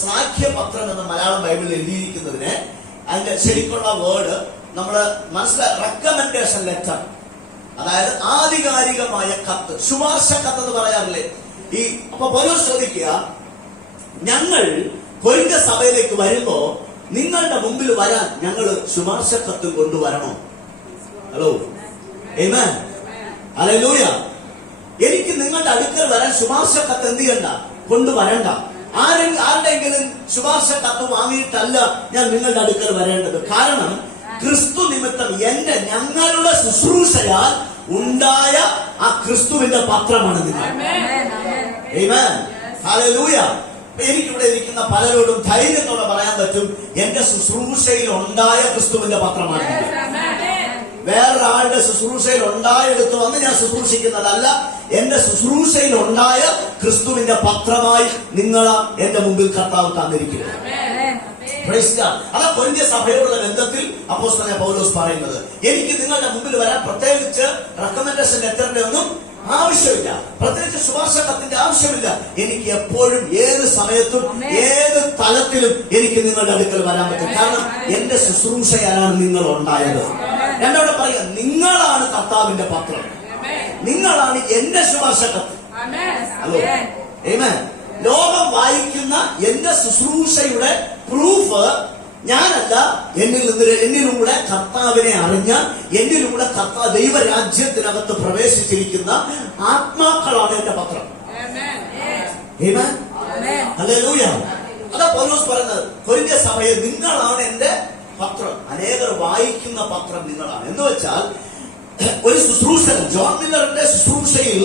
സാഖ്യപത്രം എന്ന മലയാളം ബൈബിളിൽ എഴുതിയിരിക്കുന്നതിന് അതിന്റെ ശരിക്കുള്ള വേർഡ് നമ്മൾ മനസ്സിലാക്കി റെക്കമെൻഡേഷൻ ലെറ്റർ, അതായത് ആധികാരികമായ കത്ത്, ശുപാർശ കത്ത് എന്ന് പറയാറില്ലേ. അപ്പൊ പൗലോസ് ചോദിക്കുക, ഞങ്ങൾ കൊരിന്ത്യ സഭയിലേക്ക് വരുമ്പോ നിങ്ങളുടെ മുമ്പിൽ വരാൻ ഞങ്ങൾ ശുപാർശ കത്ത് കൊണ്ടുവരണോ? ഹലോ, ആമേൻ, ഹല്ലേലൂയ. എനിക്ക് നിങ്ങളുടെ അടുക്കൽ വരാൻ ശുപാർശ കത്ത് എന്ത് ചെയ്യണ്ട, കൊണ്ടുവരണ്ട. ആരുടെയെങ്കിലും ശുപാർശ കത്ത് വാങ്ങിയിട്ടല്ല ഞാൻ നിങ്ങളുടെ അടുക്കൽ വരേണ്ടത്. കാരണം ക്രിസ്തു നിമിത്തം ഞങ്ങളുടെ ശുശ്രൂഷയാൽ ഉണ്ടായ ആ ക്രിസ്തുവിന്റെ പത്രമാണ് നിങ്ങൾ. ആമേൻ, ഹല്ലേലൂയ. എനിക്കിവിടെ ഇരിക്കുന്ന പലരോടും ധൈര്യത്തോടെ പറയാൻ പറ്റും, എന്റെ ശുശ്രൂഷയിൽ ഉണ്ടായ ക്രിസ്തുവിന്റെ പത്രമാണ് നിങ്ങൾ. വേറൊരാളുടെ ശുശ്രൂഷയിൽ ഉണ്ടായെടുത്ത് വന്ന് ഞാൻ ശുശ്രൂഷിക്കുന്നതല്ല, എന്റെ ശുശ്രൂഷയിൽ ഉണ്ടായ ക്രിസ്തുവിന്റെ പത്രമായി നിങ്ങൾ എന്റെ മുമ്പിൽ കർത്താവ് തന്നിരിക്കുന്നത്. അതാ കൊരിന്ത്യ സഭയോടുള്ള ബന്ധത്തിൽ അപ്പോസ്തലനായ പൗലോസ് പറയുന്നത്, എനിക്ക് നിങ്ങളുടെ മുമ്പിൽ വരാൻ പ്രത്യേകിച്ച് റെക്കമെൻഡേഷൻ ലെറ്ററിന്റെ ഒന്നും ആവശ്യമില്ല, പ്രത്യേകിച്ച് ശുപാർശ കത്തിന്റെ ആവശ്യമില്ല. എനിക്ക് എപ്പോഴും ഏത് സമയത്തും ഏത് തലത്തിലും എനിക്ക് നിങ്ങളുടെ അടുക്കൽ വരാൻ പറ്റും. കാരണം എന്റെ ശുശ്രൂഷയാലാണ് നിങ്ങൾ ഉണ്ടായത്. എന്നോട് പറയാം, നിങ്ങളാണ് കർത്താവിന്റെ പത്രം, നിങ്ങളാണ് എന്റെ ശുപാർശ കത്ത്. ഹലോ, ആമേൻ. ലോകം വായിക്കുന്ന എന്റെ ശുശ്രൂഷയുടെ പ്രൂഫ് ഞാനല്ല, എന്നിലൂടെ കർത്താവിനെ അറിഞ്ഞ, എന്നിലൂടെ ദൈവരാജ്യത്തിനകത്ത് പ്രവേശിച്ചിരിക്കുന്ന ആത്മാക്കളാണ് എന്റെ പത്രം. ആമേൻ, ഹല്ലേലൂയ. അതാ പൗലോസ് പറയുന്നത്, കൊരിന്ത്യ സഭയെ നിങ്ങളാണ് എന്റെ പത്രം, അനേകർ വായിക്കുന്ന പത്രം നിങ്ങളാണ്. എന്ന് വെച്ചാൽ ഒരു ശുശ്രൂഷകൻ, ജോൺ മില്ലറിന്റെ ശുശ്രൂഷയിൽ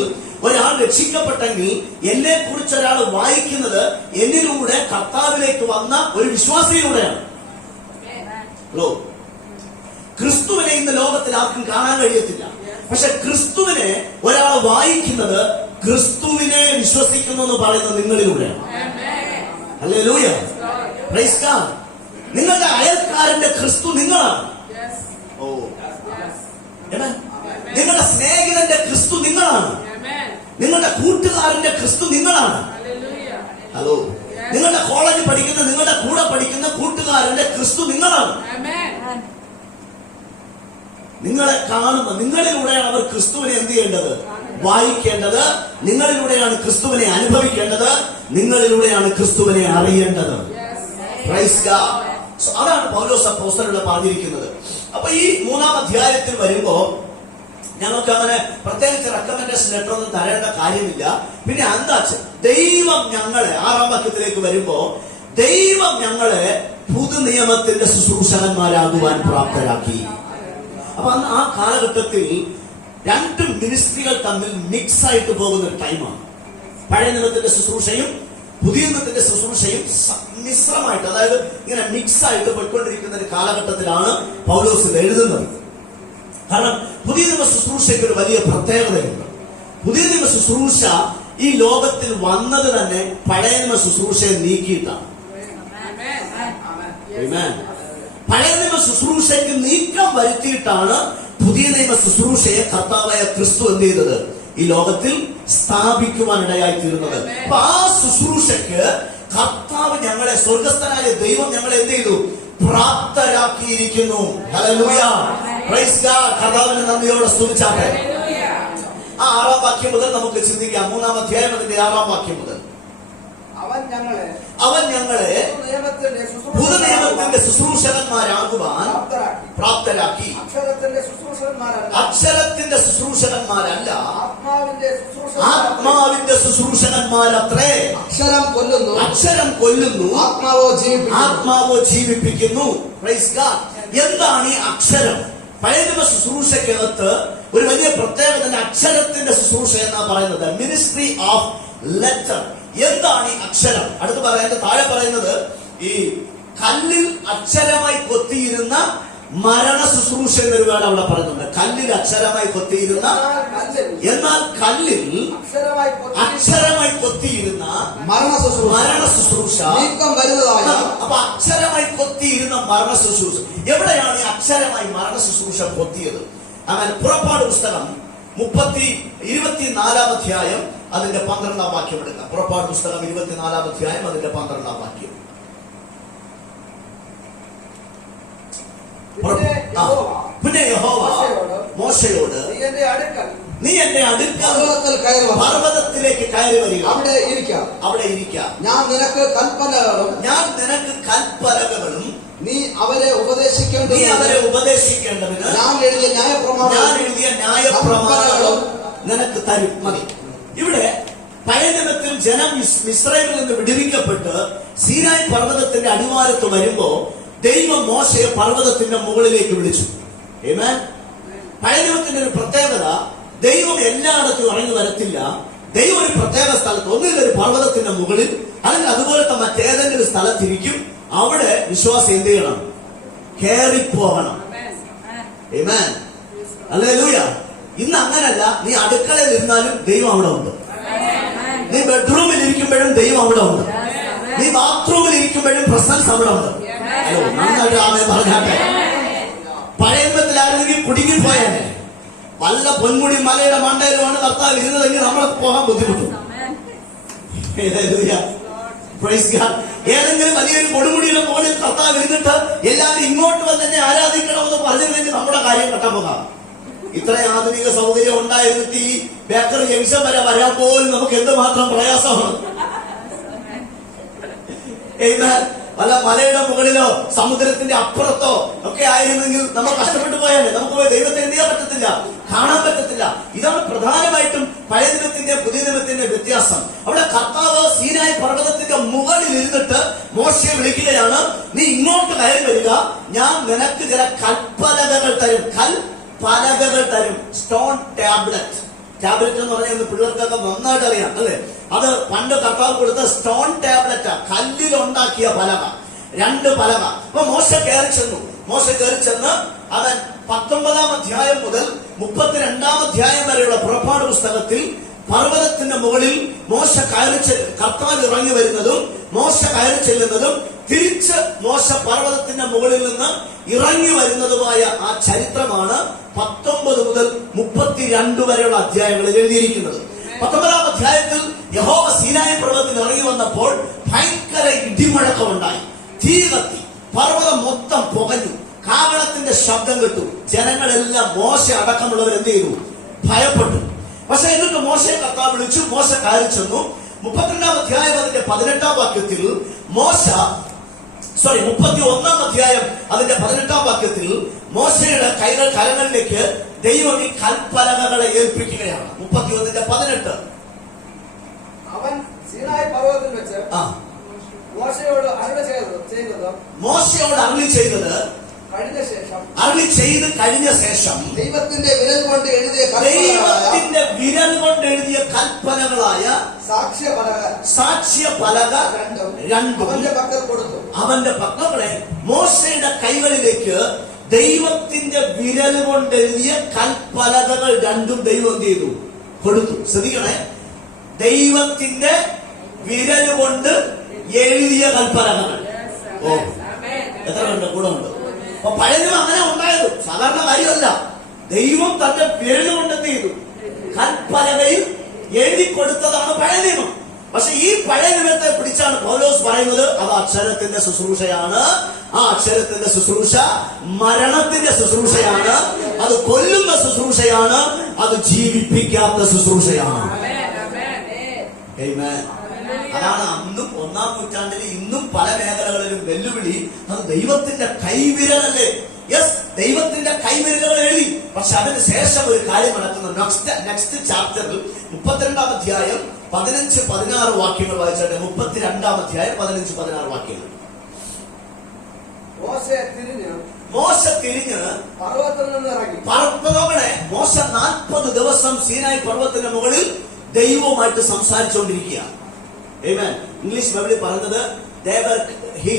ഒരാൾ രക്ഷിക്കപ്പെട്ടെങ്കിൽ എന്നെ കുറിച്ച് ഒരാൾ വായിക്കുന്നത് എന്നിലൂടെ കർത്താവിലേക്ക് വന്ന ഒരു വിശ്വാസിയിലൂടെയാണ്. ഹലോ, ക്രിസ്തുവിനെ ഇന്ന് ലോകത്തിൽ ആർക്കും കാണാൻ കഴിയത്തില്ല. പക്ഷെ ക്രിസ്തുവിനെ ഒരാൾ വായിക്കുന്നത് ക്രിസ്തുവിനെ വിശ്വസിക്കുന്നു എന്ന് പറയുന്നത് നിങ്ങളിലൂടെയാണ്. Hallelujah, praise God. നിങ്ങളുടെ അയൽക്കാരന്റെ ക്രിസ്തു നിങ്ങളാണ്. ഓ, നിങ്ങളുടെ സ്നേഹിതന്റെ ക്രിസ്തു നിങ്ങളാണ്. നിങ്ങളുടെ കൂട്ടുകാരന്റെ ക്രിസ്തു നിങ്ങളാണ്. ഹലോ, നിങ്ങളുടെ കോളേജിൽ പഠിക്കുന്ന, നിങ്ങളുടെ കൂടെ പഠിക്കുന്ന കൂട്ടുകാരന്റെ ക്രിസ്തു നിങ്ങളാണ്. നിങ്ങളെ കാണുമ്പോൾ നിങ്ങളിലൂടെയാണ് അവർ ക്രിസ്തുവിനെ എന്ത് ചെയ്യേണ്ടത്, വായിക്കേണ്ടത്. നിങ്ങളിലൂടെയാണ് ക്രിസ്തുവിനെ അനുഭവിക്കേണ്ടത്. നിങ്ങളിലൂടെയാണ് ക്രിസ്തുവിനെ അറിയേണ്ടത്. Praise God. അതാണ് പൗലോസ് അപ്പോസ്തലനോട് പറഞ്ഞിരിക്കുന്നത്. അപ്പൊ ഈ 3-ാം അധ്യായത്തിൽ വരുമ്പോ ഞങ്ങൾക്ക് അങ്ങനെ പ്രത്യേകിച്ച് റെക്കമെൻഡേഷൻ ലെറ്റർ ഒന്നും തരേണ്ട കാര്യമില്ല. പിന്നെ എന്താ, ദൈവം ഞങ്ങളെ 6-ാം വാക്യത്തിലേക്ക് വരുമ്പോ ദൈവം ഞങ്ങളെ പുതുനിയമത്തിന്റെ ശുശ്രൂഷകന്മാരാകുവാൻ പ്രാപ്തരാക്കി. അപ്പൊ അന്ന് ആ കാലഘട്ടത്തിൽ രണ്ട് മിനിസ്ട്രികൾ തമ്മിൽ മിക്സ് ആയിട്ട് പോകുന്ന ഒരു ടൈമാണ്. പഴയ നിയമത്തിന്റെ ശുശ്രൂഷയും പുതിയ നിയമത്തിന്റെ ശുശ്രൂഷയും മിശ്രമായിട്ട്, അതായത് ഇങ്ങനെ മിക്സ് ആയിട്ട് പോയിക്കൊണ്ടിരിക്കുന്ന ഒരു കാലഘട്ടത്തിലാണ് പൗലോസ് എഴുതുന്നത്. കാരണം പുതിയ നിയമ ശുശ്രൂഷയ്ക്ക് ഒരു വലിയ പ്രത്യേകതയുണ്ട്. പുതിയ നിയമ ശുശ്രൂഷ ഈ ലോകത്തിൽ വന്നത് തന്നെ പഴയ നിയമ ശുശ്രൂഷയെ നീക്കിയിട്ടാണ്. പഴയ നിയമ ശുശ്രൂഷയ്ക്ക് നീക്കം വരുത്തിയിട്ടാണ് പുതിയ നിയമ ശുശ്രൂഷയെ കർത്താവായ ക്രിസ്തു എന്ത് ചെയ്തത്, ഈ ലോകത്തിൽ സ്ഥാപിക്കുവാനിടയായി തീർന്നത്. അപ്പൊ ആ ശുശ്രൂഷയ്ക്ക് കർത്താവ് ഞങ്ങളെ, സ്വർഗസ്ഥനായ ദൈവം ഞങ്ങളെ എന്ത് ചെയ്തു, പ്രാപ്തരാക്കിയിരിക്കുന്നു. Hallelujah, praise God. കർത്താവിനെ നന്ദിയോടെ സ്തുതിച്ചാട്ടെ. ആ 6-ാം വാക്യം മുതൽ നമുക്ക് ചിന്തിക്കാം. 3-ാം അധ്യായം അതിന്റെ 6-ാം വാക്യം മുതൽ. അവൻ ഞങ്ങളെ പുതുനിയമത്തിന്റെ ശുശ്രൂഷകന്മാരാകുവാൻ പ്രാപ്തരാക്കി. അക്ഷരത്തിന്റെ ശുശ്രൂഷകന്മാരല്ല, ആത്മാവിന്റെ ശുശ്രൂഷകന്മാരത്രേ. അക്ഷരം കൊല്ലുന്നു, ആത്മാവോ ജീവിപ്പിക്കുന്നു. Praise God. എന്താണ് ഈ അക്ഷരം? പഴയ നിയമ ശുശ്രൂഷയ്ക്കകത്ത് ഒരു വലിയ പ്രത്യേകത അക്ഷരത്തിന്റെ ശുശ്രൂഷ എന്നാ പറയുന്നത്, മിനിസ്ട്രി ഓഫ് ലെറ്റർ. എന്താണ് ഈ അക്ഷരം? അടുത്ത് പറയുന്നത്, താഴെ പറയുന്നത്, ഈ കല്ലിൽ അക്ഷരമായി കൊത്തിയിരുന്ന മരണ ശുശ്രൂഷ എന്നൊരു വേർഡ് അവിടെ പറയുന്നുണ്ട്. കല്ലിൽ അക്ഷരമായി കൊത്തിയിരുന്ന, എന്നാൽ കല്ലിൽ അക്ഷരമായി കൊത്തിയിരുന്ന മരണ ശുശ്രൂഷ. അപ്പൊ അക്ഷരമായി കൊത്തിയിരുന്ന മരണ ശുശ്രൂഷ എവിടെയാണ് ഈ അക്ഷരമായി മരണ ശുശ്രൂഷ കൊത്തിയത്? അങ്ങനെ പുറപ്പാട് പുസ്തകം 24 അധ്യായം അതിന്റെ 12 വാക്യം എടുക്കുക. പുറപ്പാട് പുസ്തകം 24 അധ്യായം അതിന്റെ 12 വാക്യം. പിന്നെ യഹോവ മോശയോട്, നീ എന്റെ അടുക്കൽ പർവ്വതത്തിലേക്ക് കയറി വരിക, അവിടെ ഇരിക്കാം. ഞാൻ നിനക്ക് കൽപ്പലകളും നീ അവരെ ഉപദേശിക്കേണ്ടതിന് ഞാൻ എഴുതിയ ന്യായപ്രമാണങ്ങളും നിനക്ക് തരും. മതി. ഇവിടെ പഴയ നിയമത്തിൽ ജനം മിസ്രൈമിൽ നിന്ന് വിടുവിക്കപ്പെട്ട് സീനായി പർവ്വതത്തിന്റെ അടിവാരത്ത് വരുമ്പോ ദൈവം മോശയെ പർവ്വതത്തിന്റെ മുകളിലേക്ക് വിളിച്ചു. ആമേൻ. പഴയ നിയമത്തിന്റെ ഒരു പ്രത്യേകത, ദൈവം എല്ലായിടത്തും ഇറങ്ങി വരത്തില്ല. ദൈവം ഒരു പ്രത്യേക സ്ഥലത്ത്, ഒന്നുകിൽ ഒരു പർവ്വതത്തിന്റെ മുകളിൽ അല്ലെങ്കിൽ അതുപോലത്തെ മറ്റേതെങ്കിലും സ്ഥലത്തിരിക്കും. അവിടെ വിശ്വാസം എന്ത് ചെയ്യണം? കയറിപ്പോകണം. ആമേൻ. ഹല്ലേലൂയ. ഇന്ന് അങ്ങനല്ല. നീ അടുക്കളയിൽ ഇരുന്നാലും ദൈവം അവിടെ ഉണ്ട്. നീ ബെഡ്റൂമിൽ ഇരിക്കുമ്പോഴും ദൈവം അവിടെ ഉണ്ട്. നീ ബാത്റൂമിൽ ഇരിക്കുമ്പോഴും പ്രസൻസ് അവിടെ ഉണ്ട്. ഹലോ, നന്നായിട്ട് ആമേൻ പറഞ്ഞാട്ടെ. പഴയ നിയമത്തിലായിരുന്നെങ്കിൽ കുടുങ്ങിപ്പോയാനെ. വല്ല പൊന്മുടി മലയുടെ മണ്ടയിലുമാണ് കർത്താവ് ഇരുന്നതെങ്കിൽ നമ്മൾ പോകാൻ ബുദ്ധിമുട്ടും. ഏതെങ്കിലും വലിയൊരു കൊടുമുടിയുടെ മുകളിൽ കർത്താവ് ഇരുന്നിട്ട് എല്ലാവരും ഇങ്ങോട്ട് വന്ന് എന്നെ ആരാധിക്കണമെന്ന് പറഞ്ഞിരുന്നെങ്കിൽ നമ്മുടെ കാര്യം കെട്ടാൻ പോകാം. ഇത്രയും ആധുനിക സൗകര്യം ഉണ്ടായിരുന്നിട്ട് ഈ ബേക്കറി ജംഗ്ഷൻ വരെ വരാൻ പോലും നമുക്ക് എന്തുമാത്രം പ്രയാസമാണ്. വല്ല മലയുടെ മുകളിലോ സമുദ്രത്തിന്റെ അപ്പുറത്തോ ഒക്കെ ആയിരുന്നെങ്കിൽ നമ്മൾ കഷ്ടപ്പെട്ടു പോയാലേ നമുക്ക് പോയി ദൈവത്തെ എന്ത് ചെയ്യാൻ പറ്റത്തില്ല, കാണാൻ പറ്റത്തില്ല. ഇതാണ് പ്രധാനമായിട്ടും പഴയ നിയമത്തിന്റെ പുതിയ നിയമത്തിന്റെ വ്യത്യാസം. അവിടെ കർത്താവ് സീനായി പർവ്വതത്തിന്റെ മുകളിൽ ഇരുന്നിട്ട് മോശയെ വിളിക്കുകയാണ്, നീ ഇങ്ങോട്ട് കയറി വരിക, ഞാൻ നിനക്ക് ചില കൽപ്പലകകൾ തരും. കൽപ്പലകകൾ തരും. Stone tablet. ടാബ്ലറ്റ് എന്ന് പറഞ്ഞാൽ പിള്ളേർക്കൊക്കെ നന്നായിട്ട് അറിയാം അല്ലെ. അത് പണ്ട് കർത്താവ് കൊടുത്ത സ്റ്റോൺ ടാബ്ലറ്റാ, കല്ലിലുണ്ടാക്കിയ പലക, 2 പലക. അപ്പൊ മോശ കയറി ചെന്ന് അവൻ 19 അധ്യായം മുതൽ 32 അധ്യായം വരെയുള്ള പുറപ്പാട് പുസ്തകത്തിൽ പർവ്വതത്തിന്റെ മുകളിൽ മോശ കർത്താവ് ഇറങ്ങി വരുന്നതും മോശ കയറി ചെല്ലുന്നതും തിരിച്ച് മോശ പർവ്വതത്തിന്റെ മുകളിൽ നിന്ന് ഇറങ്ങി വരുന്നതുമായ ആ ചരിത്രമാണ് 19 മുതൽ 32 വരെയുള്ള അധ്യായങ്ങളിൽ എഴുതിയിരിക്കുന്നത്. 19 അധ്യായത്തിൽ യഹോവ സീനായി പർവ്വതത്തിൽ ഇറങ്ങി വന്നപ്പോൾ ഭയങ്കര ഇടിമുഴക്കമുണ്ടായി, തീ കത്തി, പർവ്വതം മൊത്തം പുകഞ്ഞു, കാഹളത്തിന്റെ ശബ്ദം കേട്ടു. ജനങ്ങളെല്ലാം മോശ അടക്കമുള്ളവർ എന്ത് ചെയ്തു? ഭയപ്പെട്ടു. പക്ഷെ എന്നിട്ട് മോശയെ കർത്താവ് വിളിച്ചു. മോശ കയറി ചെന്നു. 32 അധ്യായം അതിന്റെ 18 വാക്യത്തിൽ 31 അധ്യായം അതിന്റെ 18 വാക്യത്തിൽ മോശയുടെ കരങ്ങളിലേക്ക് ദൈവം ഈ കൽപ്പലകകളെ ഏൽപ്പിക്കുകയാണ്. 31:18 അവൻ സീനായി പർവ്വതത്തിൽ വെച്ച് മോശയോട് അരുളി ചെയ്തത് കഴിഞ്ഞ ശേഷം ദൈവത്തിന്റെ വിരൽ കൊണ്ട് എഴുതിയ കൽപ്പനകളായ സാക്ഷ്യപലക 2 അവന്റെ പക്കളെ മോശയുടെ കൈകളിലേക്ക് ദൈവത്തിന്റെ വിരൽ കൊണ്ട് എഴുതിയ കൽപ്പലകകൾ 2 ദൈവം എന്ത് ചെയ്തു? കൊടുത്തു. ശ്രദ്ധിക്കണേ, ദൈവത്തിന്റെ വിരൽ കൊണ്ട് എഴുതിയ കൽപ്പലകകൾ. ഓ, എത്ര ഉണ്ട്? കൂടെ ഉണ്ട്. അപ്പൊ പഴയ നിയമം അങ്ങനെ ഉണ്ടായത് സാധാരണ കാര്യമല്ല. ദൈവം തന്റെ വിരൽ കൊണ്ട് എന്ത് ചെയ്തു? കൽപ്പലകയിൽ എഴുതി കൊടുത്തതാണ് പഴയ നിയമം. പക്ഷെ ഈ പഴയ നിയമത്തെ പിടിച്ചാണ് പൗലോസ് പറയുന്നത് അത് അക്ഷരത്തിന്റെ ശുശ്രൂഷയാണ്. ആ അക്ഷരത്തിന്റെ ശുശ്രൂഷ മരണത്തിന്റെ ശുശ്രൂഷയാണ്, അത് കൊല്ലുന്ന ശുശ്രൂഷയാണ്, അത് ജീവിപ്പിക്കാത്ത ശുശ്രൂഷയാണ്. അതാണ് അന്നും 1-ാം നൂറ്റാണ്ടിൽ ഇന്നും പല മേഖലകളിലും വെല്ലുവിളി. അത് ദൈവത്തിന്റെ കൈവിരലല്ലേ? യെസ്, ദൈവത്തിന്റെ കൈവിരലുകൾ എഴുതി. പക്ഷെ അതിന് ശേഷം ഒരു കാര്യം നടക്കുന്നു. നെക്സ്റ്റ് ചാപ്റ്ററിൽ 32 അധ്യായം 15-16 വാക്യങ്ങൾ വായിച്ചാട്ടെ. 32 അധ്യായം 15-16 വാക്യങ്ങൾ. മോശ തിരിഞ്ഞ് പർവ്വതത്തിൽ നിന്ന് ഇറങ്ങി. മോശ 40 ദിവസം സീനായി പർവ്വതത്തിന്റെ മുകളിൽ ദൈവവുമായിട്ട് സംസാരിച്ചുകൊണ്ടിരിക്കുക. Amen. ഇംഗ്ലീഷ് ബൈബിളിൽ പറഞ്ഞത് he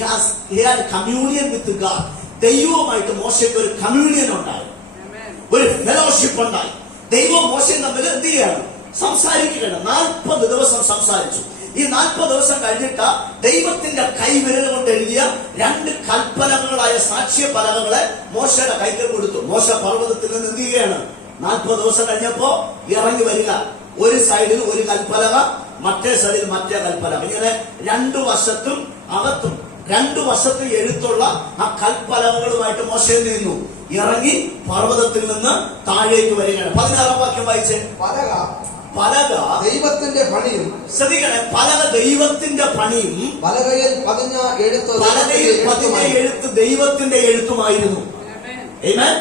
had communion with God. ദൈവവുമായിട്ട് മോശയ്ക്ക് ഒരു കമ്മ്യൂണിയൻ ഉണ്ടായി, ഒരു ഫെലോഷിപ്പ് ഉണ്ടായി. ദൈവവും മോശയും തമ്മിൽ എന്ത് ചെയ്യാണ്? സംസാരിക്കുകയാണ്. 40 ദിവസം സംസാരിച്ചു. ഈ 40 ദിവസം കഴിഞ്ഞിട്ട് ദൈവത്തിന്റെ കൈവിരൽ കൊണ്ട് എഴുതിയ 2 കൽപ്പനകളായ സാക്ഷ്യപലകകളെ മോശയുടെ കൈകൾ കൊടുത്തു. മോശ പർവ്വതത്തിൽ നിന്ന് എന്ത് ചെയ്യുകയാണ്? 40 ദിവസം കഴിഞ്ഞപ്പോ ഇറങ്ങി വരിക. ഒരു സൈഡിൽ ഒരു കൽപ്പലക, മറ്റേ സൈഡിൽ മറ്റേ കൽപ്പലക. ഇങ്ങനെ 2 വശത്തും അകത്തും 2 വശത്തും എഴുത്തുള്ള ആ കൽപ്പലകകളുമായിട്ട് മോശെ എന്ത് ചെയ്യുന്നു? ഇറങ്ങി പർവ്വതത്തിൽ നിന്ന് താഴേക്ക് വരികയാണ്. 16-ാം വാക്യം വായിച്ച്. പലക ദൈവത്തിന്റെ പണിയും. ശ്രദ്ധിക്കണേ, പലക ദൈവത്തിന്റെ പണിയും. പലകയിൽ പതിഞ്ഞ എഴുത്ത് ദൈവത്തിന്റെ എഴുത്തുമായിരുന്നു. ആമേൻ.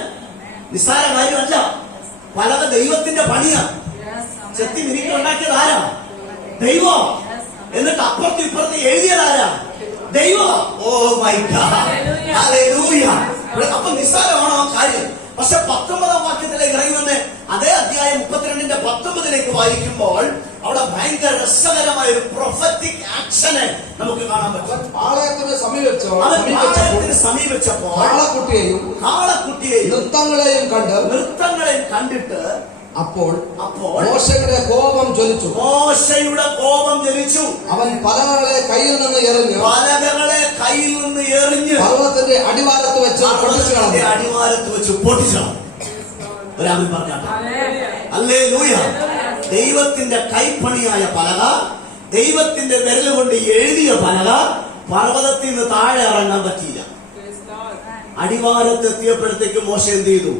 നിസ്സാര കാര്യമല്ല. പലക ദൈവത്തിന്റെ പണിയാണ്. ചെത്തി മിനിക്ക് ഉണ്ടാക്കിയത് ആരാ? ദൈവം. എന്നിട്ട് അപ്പുറത്ത് ഇപ്പുറത്ത് എഴുതിയത് ആരാ? ദൈവം. Oh my God, hallelujah. അപ്പൊ നിസ്സാരമാണോ ആ കാര്യം? പക്ഷെ 19-ാം വാക്യത്തിലേക്ക് ഇറങ്ങി വന്ന് അതേ അധ്യായം 32-ന്റെ 19-ലേക്ക് വായിക്കുമ്പോൾ അവിടെ ഭയങ്കര രസകരമായ ഒരു പ്രൊഫറ്റിക് ആക്ഷനെ നമുക്ക് കാണാൻ പറ്റും. പാളയത്തിന് സമീപിച്ചപ്പോൾ കാളക്കുട്ടിയെയും നൃത്തങ്ങളെയും കണ്ടിട്ട് അപ്പോൾ മോശയുടെ കോപം ജ്വലിച്ചു. അവൻ പലകകളെ കയ്യിൽ നിന്ന് എറിഞ്ഞ് പർവ്വതത്തിന്റെ അടിവാരത്ത് വെച്ച് പൊട്ടിച്ചു. ഒരാമൻ പറഞ്ഞാട്ടെ. ഹല്ലേലൂയ. ദൈവത്തിന്റെ കൈപ്പണിയായ പലക, ദൈവത്തിന്റെ വിരൽ കൊണ്ട് എഴുതിയ പലക പർവ്വതത്തിൽ നിന്ന് താഴെ ഇറങ്ങാൻ പറ്റിയില്ല. അടിവാരത്തെത്തിയപ്പോഴത്തേക്ക് മോശ എന്ത് ചെയ്തു?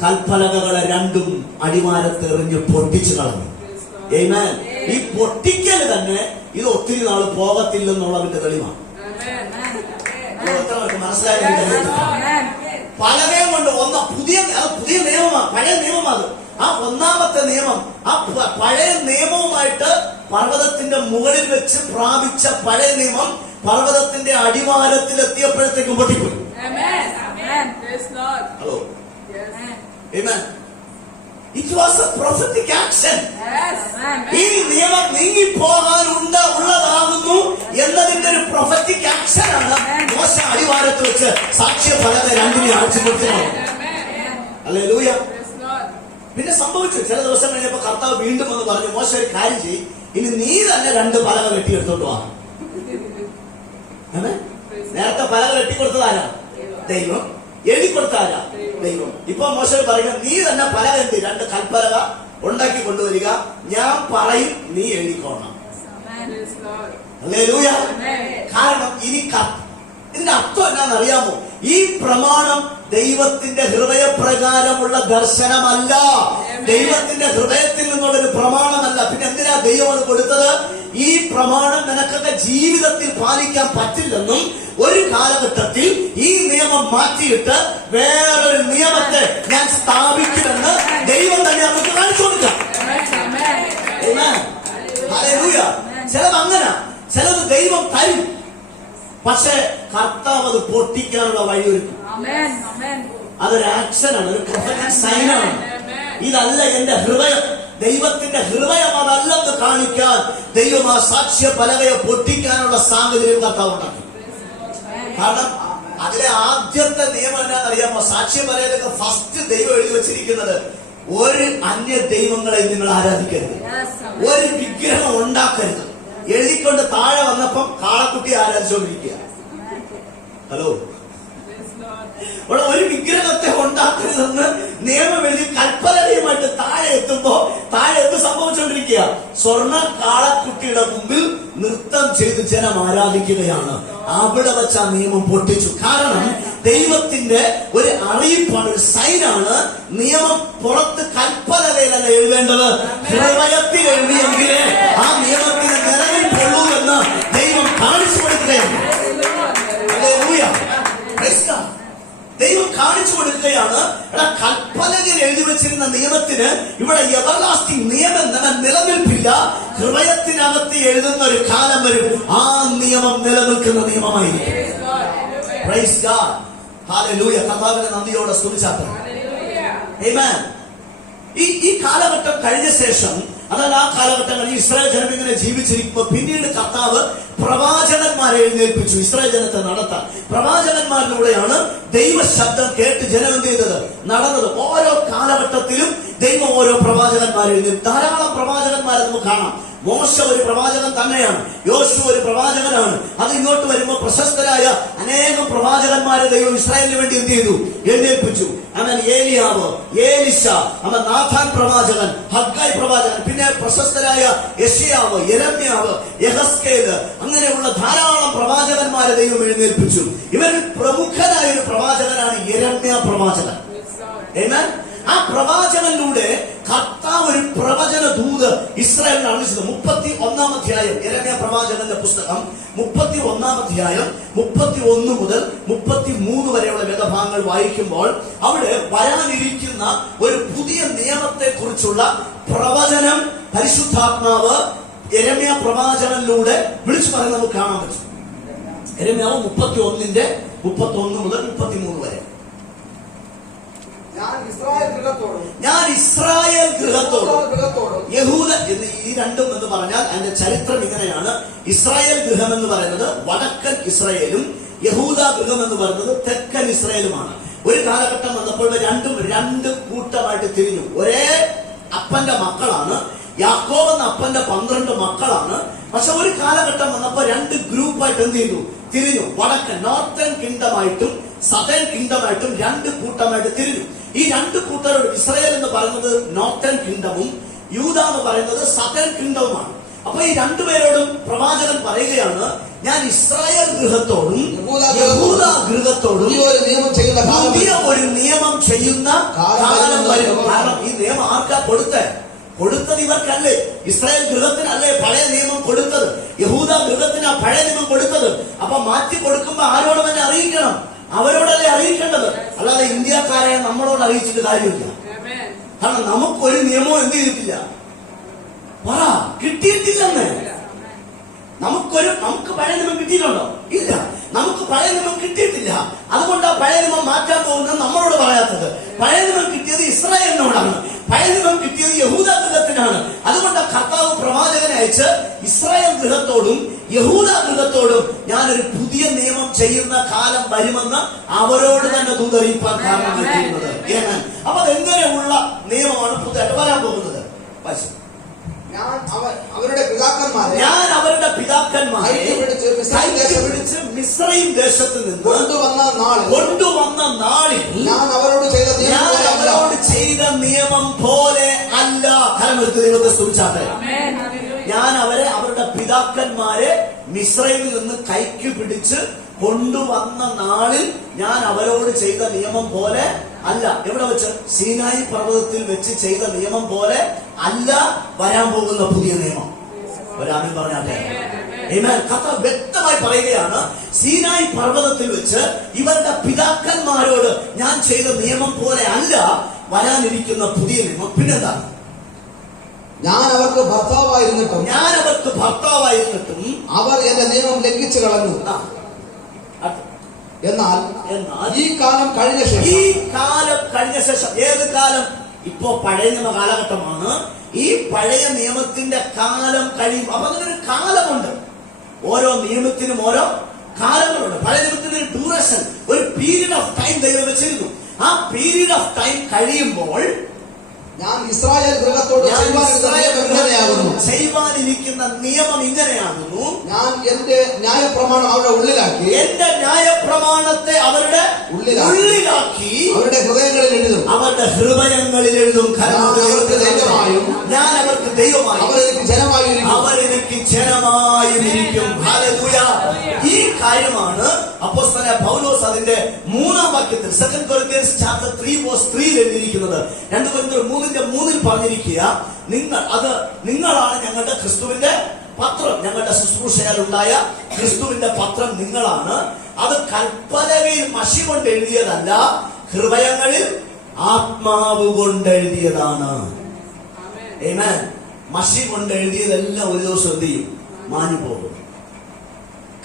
കൽപ്പലകകളെ 2ഉം അടിവാരത്ത് എറിഞ്ഞ് പൊട്ടിച്ചു കളഞ്ഞു. ആമേൻ. ഈ പൊട്ടിക്കൽ തന്നെ ഇത് ഒത്തിരി നാൾ പോകത്തില്ലെന്നുള്ളതിന്റെ തെളിവാണ്. മനസ്സിലായി? പലകയും കൊണ്ട് പുതിയ നിയമമാണ്, പഴയ നിയമമാണ്. ആ 1-ാമത്തെ നിയമം, ആ പഴയ നിയമവുമായിട്ട് പർവ്വതത്തിന്റെ മുകളിൽ വെച്ച് പ്രാപിച്ച പഴയ നിയമം പർവ്വതത്തിന്റെ അടിവാരത്തിലെത്തിയപ്പോഴത്തേക്കും പൊട്ടിപ്പോയി. Hello. Amen. It was a prophetic action. ഈ നിയമം നീങ്ങിപ്പോകാൻ ഉള്ളതാകുന്നു എന്നതിന്റെ ഒരു പ്രൊഫറ്റിക് ആക്ഷൻ ആണ് മോശ അടിവാരത്ത് വെച്ച് സാക്ഷ്യ പലക 2നെ അടിച്ചു കൊടുത്തത്. ഹല്ലേലൂയ. പിന്നെ സംഭവിച്ചു, ചില ദിവസം കഴിഞ്ഞപ്പോ കർത്താവ് വീണ്ടും എന്ന് പറഞ്ഞു, മോശ ഒരു കാര്യം ചെയ്യും, ഇനി നീ തന്നെ 2 പലക വെട്ടിയെടുത്തോണ്ട് വാ. നേരത്തെ പലക വെട്ടിക്കൊടുത്തതാരാ? ദൈവം. എഴുതിക്കൊടുത്താരാ? ദൈവം. ഇപ്പൊ മോശ പറയുക, നീ തന്നെ പലക 2 കൽപ്പലക ഉണ്ടാക്കി കൊണ്ടുവരിക, ഞാൻ പറയും, നീ എഴുതിക്കോണം. ഹല്ലേലൂയ. കാരണം ഇനി ഇതിന്റെ അർത്ഥം എന്നാണെന്നറിയാമോ? ഈ പ്രമാണം ദൈവത്തിന്റെ ഹൃദയപ്രകാരമുള്ള ദർശനമല്ല, ദൈവത്തിന്റെ ഹൃദയത്തിൽ നിന്നുള്ളൊരു പ്രമാണമല്ല. പിന്നെ എന്തിനാ ദൈവം അത് കൊടുത്തത്? ഈ പ്രമാണം നിനക്കൊക്കെ ജീവിതത്തിൽ പാലിക്കാൻ പറ്റില്ലെന്നും ഒരു കാലഘട്ടത്തിൽ ഈ നിയമം മാറ്റിയിട്ട് വേറൊരു നിയമത്തെ ഞാൻ സ്ഥാപിക്കുമെന്ന് ദൈവം തന്നെ നമുക്ക് കാണിച്ചു കൊടുക്കാം. ചിലത് അങ്ങനെ, ചിലത് ദൈവം തരും, പക്ഷെ കർത്താവ് അത് പൊട്ടിക്കാനുള്ള വഴിയൊരുക്കും. അതൊരു ആക്ഷനാണ്, ഒരു പ്രൊഫറ്റിക് സൈനാണ്. ഇതല്ല എന്റെ ഹൃദയം, ദൈവത്തിന്റെ ഹൃദയം അതല്ലെന്ന് കാണിക്കാൻ ദൈവം ആ സാക്ഷ്യ പലകയെ പൊട്ടിക്കാനുള്ള സാഹചര്യം കർത്താവ് ഉണ്ടാക്കി. കാരണം അതിലെ ആദ്യത്തെ നിയമം എന്നാണെന്നറിയാമോ? സാക്ഷ്യ പലകയിലൊക്കെ ഫസ്റ്റ് ദൈവം എഴുതി വെച്ചിരിക്കുന്നത്, ഒരു അന്യ ദൈവങ്ങളെ നിങ്ങൾ ആരാധിക്കരുത്, ഒരു വിഗ്രഹം ഉണ്ടാക്കരുത്. എഴുതിക്കൊണ്ട് താഴെ വന്നപ്പം കാളക്കുട്ടി ആരാധിച്ചുകൊണ്ടിരിക്കുക. ഹലോ. ഒരു വിഗ്രഹത്തെ ഉണ്ടാക്കരുതെന്ന് നിയമം എഴുതി കൽപ്പലകയുമായിട്ട് താഴെ എത്തുമ്പോ താഴെ എന്ത് സംഭവിച്ചുകൊണ്ടിരിക്കുക? സ്വർണ്ണ കാളക്കുട്ടിയുടെ മുമ്പിൽ നൃത്തം ചെയ്ത് ജനം ആരാധിക്കുകയാണ്. അവിടെ വെച്ച് ആ നിയമം പൊട്ടിച്ചു. കാരണം ദൈവത്തിന്റെ ഒരു അറിയിപ്പാണ്, ഒരു സൈനാണ്. നിയമം പുറത്ത് കൽപ്പലകയിലല്ല എഴുതേണ്ടത്, ഹൃദയത്തിൽ എഴുതിയെങ്കിലേ ആ നിയമത്തിന് നിലനിൽപ്പുള്ളൂ എന്ന് ദൈവം കാണിച്ചു കൊടുക്കുകയാണ്. ദൈവം കാണിച്ചു കൊടുക്കുകയാണ്. കൽപ്പലകയിൽ എഴുതി വെച്ചിരുന്ന നിയമത്തിന് ഇവിടെ എവർലാസ്റ്റിംഗ് നിയമം നിലനിൽപ്പില്ല. ഹൃദയത്തിനകത്ത് എഴുതുന്ന ഒരു കാലം വരും, ആ നിയമം നിലനിൽക്കുന്ന നിയമമായിരിക്കും. Price God. ഹല്ലേലൂയ. കർത്താവിനെ നന്ദിയോടെ സ്തുതിച്ചാട്ടെ. ആമേൻ. ഈ കാലഘട്ടം കഴിഞ്ഞ ശേഷം, അതായത് ആ കാലഘട്ടങ്ങളിൽ ഇസ്രായേൽ ജനം ഇങ്ങനെ ജീവിച്ചിരിക്കുമ്പോൾ പിന്നീട് കർത്താവ് പ്രവാചകന്മാരെ എഴുന്നേൽപ്പിച്ചു ഇസ്രായേൽ ജനത്തെ നടത്താൻ. പ്രവാചകന്മാരിലൂടെയാണ് ദൈവശബ്ദം കേട്ട് ജനം എന്ത് ചെയ്തത്? നടന്നത്. ഓരോ കാലഘട്ടത്തിലും ദൈവം ഓരോ പ്രവാചകന്മാരെ എഴുന്നേൽപ്പിച്ചു. ധാരാളം പ്രവാചകന്മാരെ നമുക്ക് കാണാം. മോശ ഒരു പ്രവാചകൻ തന്നെയാണ്, യോശുവ ഒരു പ്രവാചകനാണ്. അത് ഇങ്ങോട്ട് വരുമ്പോൾ പ്രശസ്തരായ അനേകം പ്രവാചകന്മാരെ ദൈവം ഇസ്രായേലിന് വേണ്ടി എന്ത് ചെയ്തു? എഴുന്നേൽപ്പിച്ചു. അവൻ ഏലിയാവ്, ഏലിശ, അവൻ നാഥാൻ പ്രവാചകൻ, ഹഗ്ഗായി പ്രവാചകൻ, പിന്നെ പ്രശസ്തരായ യെശയ്യാവ്, യെരമ്യാവ്, യെഹസ്കേല്, അങ്ങനെയുള്ള ധാരാളം പ്രവാചകന്മാരെ ദൈവം എഴുന്നേൽപ്പിച്ചു. ഇവരിൽ പ്രമുഖനായ ഒരു പ്രവാചകനാണ് യെരമ്യാ പ്രവാചകൻ. എന്നാൽ ആ പ്രവാചകനിലൂടെ കർത്താവ് ഒരു പ്രവചന ദൂത് ഇസ്രായേലിനെ അറിയിച്ചത്. 31-ാം അധ്യായം യെരമ്യാ പ്രവാചകന്റെ പുസ്തകം 31-ാം അധ്യായം 31 മുതൽ 33 വരെയുള്ള വേദഭാഗങ്ങൾ വായിക്കുമ്പോൾ അവിടെ വരാനിരിക്കുന്ന ഒരു പുതിയ നിയമത്തെ കുറിച്ചുള്ള പ്രവചനം പരിശുദ്ധാത്മാവ് യെരമ്യാ പ്രവാചകനിലൂടെ വിളിച്ചു പറയുന്നത് നമുക്ക് കാണാൻ പറ്റും. യെരമ്യാവ് 31-ന്റെ 31 മുതൽ 33 വരെ. ഞാൻ ഇസ്രായേൽ ഗൃഹത്തോടും യഹൂദ എന്ന് ഈ രണ്ടും എന്ന് പറഞ്ഞാൽ അതിന്റെ ചരിത്രം ഇങ്ങനെയാണ്. ഇസ്രായേൽ ഗൃഹം എന്ന് പറയുന്നത് വടക്കൻ ഇസ്രായേലും യഹൂദ ഗൃഹം എന്ന് പറയുന്നത് തെക്കൻ ഇസ്രായേലുമാണ്. ഒരു കാലഘട്ടം വന്നപ്പോൾ രണ്ടും രണ്ട് കൂട്ടമായിട്ട് തിരിഞ്ഞു. ഒരേ അപ്പന്റെ മക്കളാണ്, യാക്കോബ് എന്ന അപ്പന്റെ 12 മക്കളാണ്. പക്ഷെ ഒരു കാലഘട്ടം വന്നപ്പോ രണ്ട് ഗ്രൂപ്പായിട്ട് എന്ത് ചെയ്തു? തിരിഞ്ഞു. വടക്കൻ നോർത്തേൺ കിങ്ഡമായിട്ടും സദേൺ കിങ്ഡമായിട്ടും രണ്ട് കൂട്ടമായിട്ട് തിരിഞ്ഞു. ഈ രണ്ട് കൂട്ടരോട് ഇസ്രായേൽ എന്ന് പറയുന്നത് നോർത്തേൺ കിങ്ഡമും യൂദ എന്ന് പറയുന്നത് സദേൺ കിങ്ഡവുമാണ്. അപ്പൊ ഈ രണ്ടുപേരോടും പ്രവാചകൻ പറയുകയാണ്, ഞാൻ ഇസ്രായേൽ ഗൃഹത്തോടും യഹൂദ ഗൃഹത്തോടും പുതിയ ഒരു നിയമം ചെയ്യുന്ന കാലം വരും. കാരണം ഈ നിയമം ആർക്കാ കൊടുത്തത് ഇവർക്കല്ലേ, ഇസ്രായേൽ ഗൃഹത്തിനല്ലേ പഴയ നിയമം കൊടുത്തത്, യഹൂദ ഗൃഹത്തിനാ പഴയ നിയമം കൊടുത്തത്. അപ്പൊ മാറ്റി കൊടുക്കുമ്പോ ആരോടും തന്നെ അറിയിക്കണം, അവരോടല്ലേ അറിയിക്കേണ്ടത്, അല്ലാതെ ഇന്ത്യക്കാരെ നമ്മളോട് അറിയിച്ചിട്ട് കാര്യമില്ല. കാരണം നമുക്കൊരു നിയമവും എന്ത് ചെയ്തിട്ടില്ല, കിട്ടിയിട്ടില്ലെന്ന്. നമുക്ക് പഴയ നിയമം കിട്ടിയിട്ടുണ്ടോ? ഇല്ല, നമുക്ക് പഴയ നിയമം കിട്ടിയിട്ടില്ല. അതുകൊണ്ടാണ് പഴയ നിയമം മാറ്റാൻ പോകുന്നത് നമ്മളോട് പറയാത്തത്. പഴയ നിയമം കിട്ടിയത് ഇസ്രായേലിനോടാണ്, പഴയ നിയമം കിട്ടിയത് യഹൂദ ഗൃഹത്തിനാണ്. അതുകൊണ്ട് കർത്താവ് പ്രവാചകനെ അയച്ച് ഇസ്രായേൽ ഗൃഹത്തോടും യഹൂദ ഗൃഹത്തോടും ഞാനൊരു പുതിയ നിയമം ചെയ്യുന്ന കാലം വരുമെന്ന് അവരോട് തന്നെ ദൂതറിയിപ്പാൻ കാരണമായിരിക്കുന്നത്. അപ്പൊ അതെങ്ങനെയുള്ള നിയമമാണ് പുതുതായിട്ട് വരാൻ പോകുന്നത്? ഞാൻ അവരുടെ പിതാക്കന്മാരെ പിടിച്ച് മിസ്രയീം ദേശത്ത് നിന്ന് കൊണ്ടുവന്ന നാളിൽ ഞാൻ അവരോട് ചെയ്ത നിയമം പോലെ അല്ല. കരമെടുത്ത് ദൈവത്തെ സ്തുതിച്ചാട്ടെ. ഞാൻ അവരുടെ പിതാക്കന്മാരെ മിസ്രയീമിൽ നിന്ന് കൈക്ക് പിടിച്ച് കൊണ്ടുവന്ന നാളിൽ ഞാൻ അവരോട് ചെയ്ത നിയമം പോലെ അല്ല. എവിടെ വെച്ച്? സീനായി പർവ്വതത്തിൽ വെച്ച് ചെയ്ത നിയമം പോലെ അല്ല വരാൻ പോകുന്ന പുതിയ നിയമം. ഒരാമീൻ പറഞ്ഞാട്ടെ. കഥ വ്യക്തമായി പറയുകയാണ്, സീനായി പർവ്വതത്തിൽ വെച്ച് ഇവരുടെ പിതാക്കന്മാരോട് ഞാൻ ചെയ്ത നിയമം പോലെ അല്ല വരാനിരിക്കുന്ന പുതിയ നിയമം. പിന്നെന്താണ്? ഞാൻ അവർക്ക് ഭർത്താവായിരുന്നിട്ടും അവർ എന്റെ നിയമം ലംഘിച്ചു കളഞ്ഞു. എന്നാൽ ഈ കാലം കഴിഞ്ഞ ശേഷം ഏത് കാലം? ഇപ്പോ പഴയ നിയമ കാലഘട്ടമാണ്. ഈ പഴയ നിയമത്തിന്റെ കാലം കഴിയും. അപ്പൊ അതിനൊരു കാലമുണ്ട്. ഓരോ നിയമത്തിനും ഓരോ കാലങ്ങളുണ്ട്. പഴയ നിയമത്തിന് ഒരു ഡ്യൂറേഷൻ, ഒരു പീരീഡ് ഓഫ് ടൈം ദൈവം വെച്ചിരുന്നു. ആ പീരീഡ് ഓഫ് ടൈം കഴിയുമ്പോൾ ഞാൻ ഇസ്രായേൽ ഗൃഹത്തോട് ചെയ്യുവാനിരിക്കുന്ന നിയമം ഇങ്ങനെയാകുന്നു. ഞാൻ എന്റെ ന്യായപ്രമാണം അവരുടെ ഉള്ളിലാക്കി, എന്റെ ന്യായപ്രമാണത്തെ അവരുടെ ഉള്ളിലാക്കി അവരുടെ ഹൃദയങ്ങളിൽ എഴുതും. ഞാൻ അവർക്ക് ദൈവമായും അവരെനിക്ക് ജനമായും. ഹല്ലേലൂയ. ഈ കാര്യമാണ് അപ്പോസ്തലനായ പൗലോസ് അതിന്റെ 3-ാം വാക്യത്തിൽ 2 Corinthians chapter 3:3 എഴുതിയിരിക്കുന്നത്. 2 Corinthians 3:3 പറഞ്ഞിരിക്കുക, നിങ്ങളാണ് ഞങ്ങളുടെ ക്രിസ്തുവിന്റെ പത്രം, ഞങ്ങളുടെ ശുശ്രൂഷയാൽ ഉണ്ടായ ക്രിസ്തുവിന്റെ പത്രം നിങ്ങളാണ്. അത് കൽപ്പലകയിൽ മഷി കൊണ്ട് എഴുതിയതല്ല, ഹൃദയങ്ങളിൽ ആത്മാവ് കൊണ്ട് എഴുതിയതാണ്. ആമേൻ. മഷി കൊണ്ട് എഴുതിയതെല്ലാം ഒരു ദിവസം എന്ത് ചെയ്യും? മാഞ്ഞു പോകും.